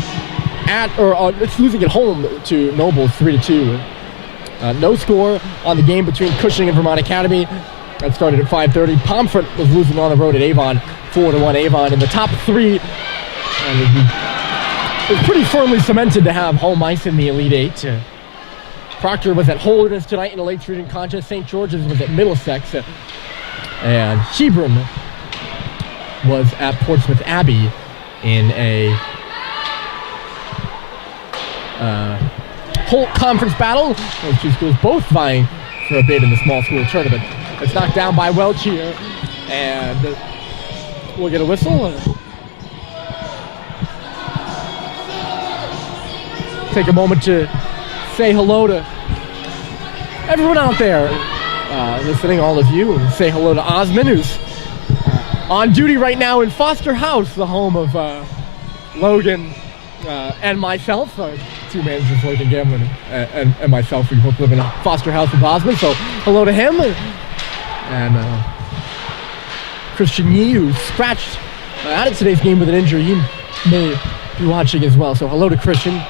it's losing at home to Noble 3-2. No score on the game between Cushing and Vermont Academy. That started at 5:30. Pomfret was losing on the road at Avon 4-1. Avon in the top three. It was pretty firmly cemented to have home ice in the Elite Eight. Proctor was at Holderness tonight in a Lakes Region contest. St. George's was at Middlesex. And Hebron was at Portsmouth Abbey in a whole conference battle. Those two schools both vying for a bid in the small school tournament. It's knocked down by Welch here. And we'll get a whistle. Take a moment to say hello to everyone out there listening, all of you, and say hello to Osmond, who's on duty right now in Foster House, the home of Logan and myself. Two managers, Logan Gamlin and myself. We both live in a Foster House with Osmond, so hello to him. And Christian Yee, who scratched out of today's game with an injury. He may be watching as well, so hello to Christian.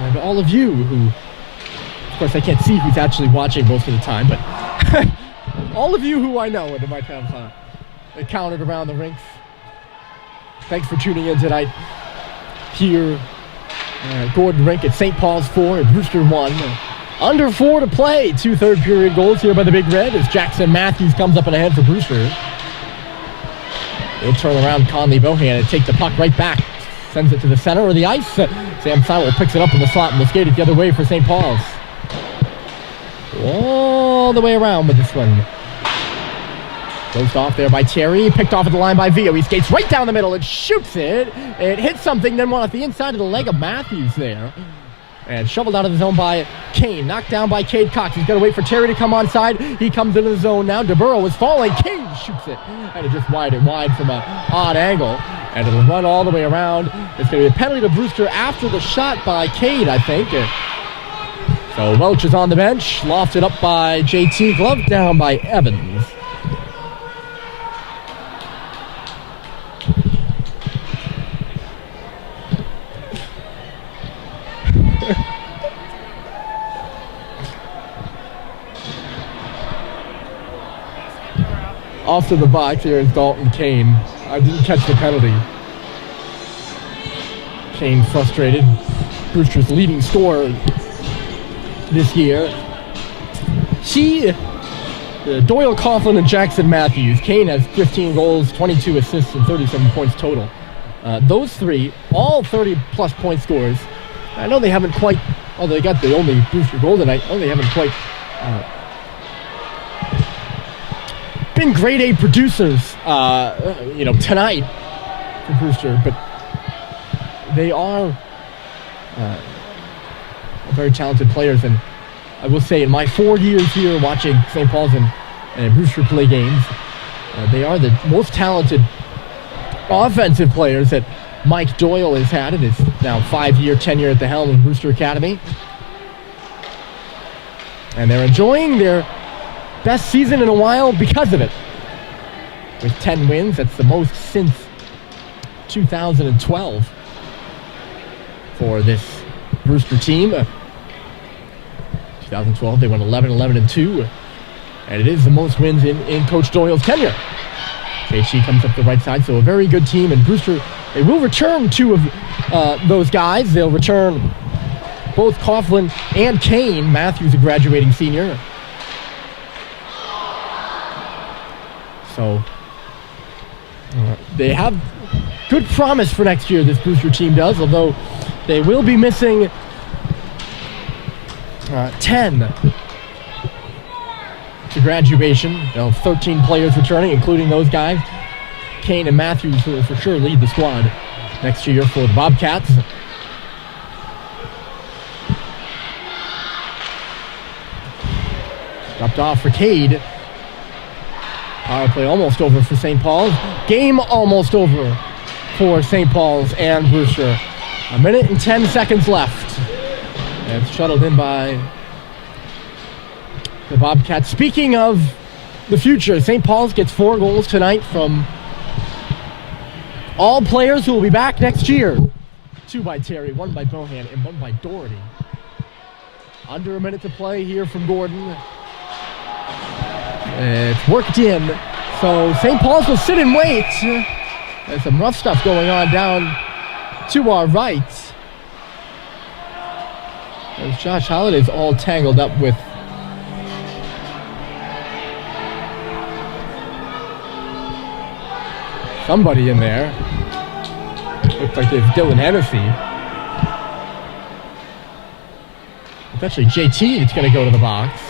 And all of you who, of course I can't see who's actually watching most of the time, but all of you who I know and might have encountered around the rinks, thanks for tuning in tonight here at Gordon Rink at St. Paul's 4 and Brewster 1. Under 4 to play. 2 third period goals here by the Big Red as Jackson Matthews comes up in ahead for Brewster. They'll turn around Conley Bohan and take the puck right back sends it to the center of the ice. Sam Seiwell picks it up in the slot and will skate it the other way for St. Paul's. All the way around with this one. Closed off there by Terry, picked off at the line by Vio. He skates right down the middle and shoots it. It hits something, then one off the inside of the leg of Matthews there. And shoveled out of the zone by Kane. Knocked down by Cade Cox. He's got to wait for Terry to come onside. He comes into the zone now. DeBurrow is falling. Cade shoots it. And it just wide from an odd angle. And it'll run all the way around. It's going to be a penalty to Brewster after the shot by Cade, I think. So Welch is on the bench. Lofted up by JT. Glove down by Evans. Off to the box here is Dalton Kane. I didn't catch the penalty. Kane frustrated. Brewster's leading scorer this year. Doyle, Coughlin, and Jackson Matthews. Kane has 15 goals, 22 assists, and 37 points total. Those three, all 30-plus point scorers. I know they haven't quite, although they got the only Brewster goal tonight, they haven't quite been grade A producers, tonight for Brewster, but they are very talented players. And I will say, in my 4 years here watching St. Paul's and Brewster play games, they are the most talented offensive players that Mike Doyle has had in his now 5-year tenure at the helm of Brewster Academy. And they're enjoying their best season in a while because of it. With 10 wins, that's the most since 2012 for this Brewster team. 2012, they went 11-11-2, and it is the most wins in Coach Doyle's tenure. JT comes up the right side, so a very good team. And Brewster, they will return two of those guys. They'll return both Coughlin and Kane. Matthews, a graduating senior. So they have good promise for next year, this Brewster team does, although they will be missing 10 to graduation. 13 players returning, including those guys. Kane and Matthews will for sure lead the squad next year for the Bobcats. Dropped off for Cade. Power play almost over for St. Paul's. Game almost over for St. Paul's and Brewster. 1 minute and 10 seconds left. And it's shuttled in by the Bobcats. Speaking of the future, St. Paul's gets 4 goals tonight from all players who will be back next year. 2 by Terry, 1 by Bohan, and 1 by Doherty. Under a minute to play here from Gordon. It's worked in. So St. Paul's will sit and wait. There's some rough stuff going on down to our right. As Josh Holliday's all tangled up with somebody in there. Looks like there's Dylan Hennessy. It's actually JT that's going to go to the box.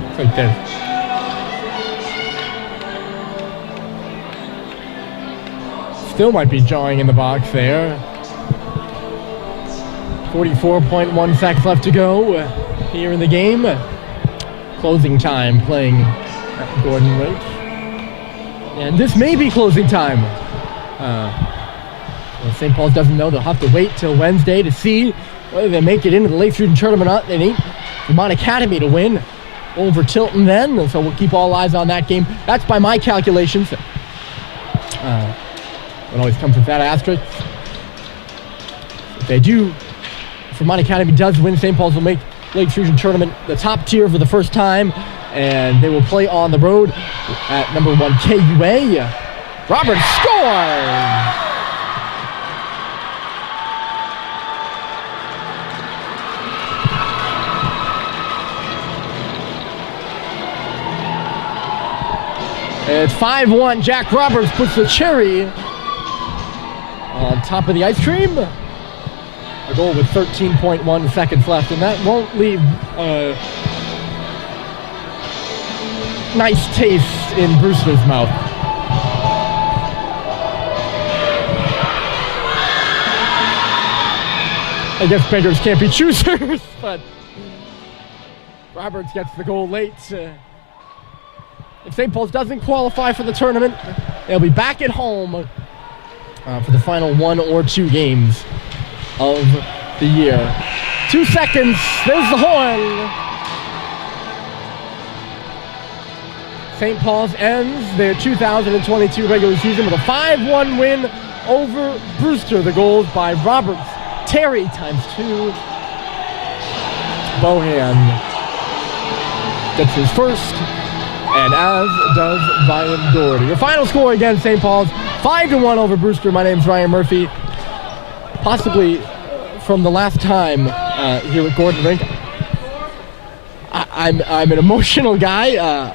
Looks like there's still might be jawing in the box there. 44.1 seconds left to go here in the game. Closing time playing at Gordon Rink. And this may be closing time. Well, St. Paul's doesn't know. They'll have to wait till Wednesday to see whether they make it into the Lakes Region Tournament or not. They need Vermont Academy to win over Tilton then. And so we'll keep all eyes on that game. That's by my calculations. It always comes with that asterisk. If they do, if Vermont Academy does win, St. Paul's will make Lakes Region Tournament the top tier for the first time, and they will play on the road at number 1 KUA. Roberts scores! It's 5-1. Jack Roberts puts the cherry on top of the ice cream. A goal with 13.1 seconds left, and that won't leave a nice taste in Brewster's mouth. I guess beggars can't be choosers, but Roberts gets the goal late. If St. Paul's doesn't qualify for the tournament, they'll be back at home for the final 1 or 2 games of the year. 2 seconds, there's the horn. St. Paul's ends their 2022 regular season with a 5-1 win over Brewster. The goals by Roberts, Terry ×2. Bohan gets his first, and as does Ryan Doherty. Your final score against St. Paul's, 5-1 over Brewster. My name's Ryan Murphy. Possibly from the last time here at Gordon Rink, I'm an emotional guy.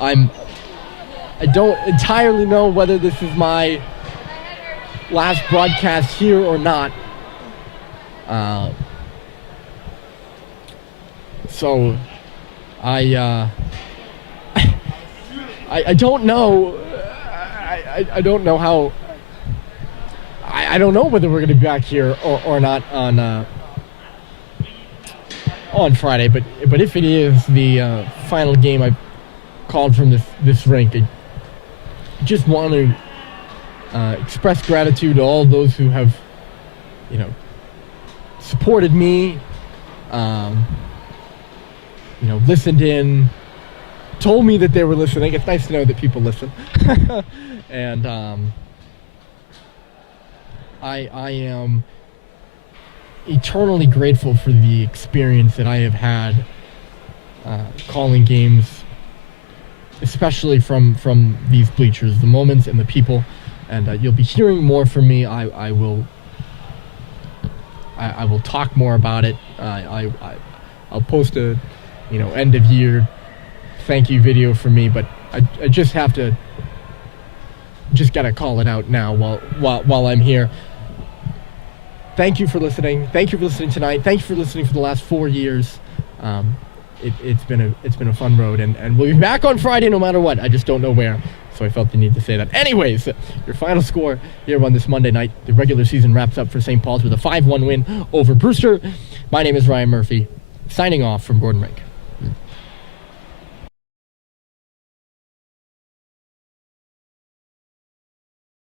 I don't entirely know whether this is my last broadcast here or not. So I don't know. I don't know how. I don't know whether we're going to be back here or not on Friday. But if it is the final game I've called from this rink, I just want to express gratitude to all those who have, supported me, listened in, told me that they were listening. It's nice to know that people listen. And I am eternally grateful for the experience that I have had calling games, especially from these bleachers, the moments and the people. And you'll be hearing more from me. I will talk more about it. I'll post a end of year thank you video for me, but I just gotta call it out now while I'm here. Thank you for listening. Thank you for listening tonight. Thank you for listening for the last 4 years. It's been a fun road, and we'll be back on Friday no matter what. I just don't know where, so I felt the need to say that. Anyways, your final score here on this Monday night. The regular season wraps up for St. Paul's with a 5-1 win over Brewster. My name is Ryan Murphy, signing off from Gordon Rink.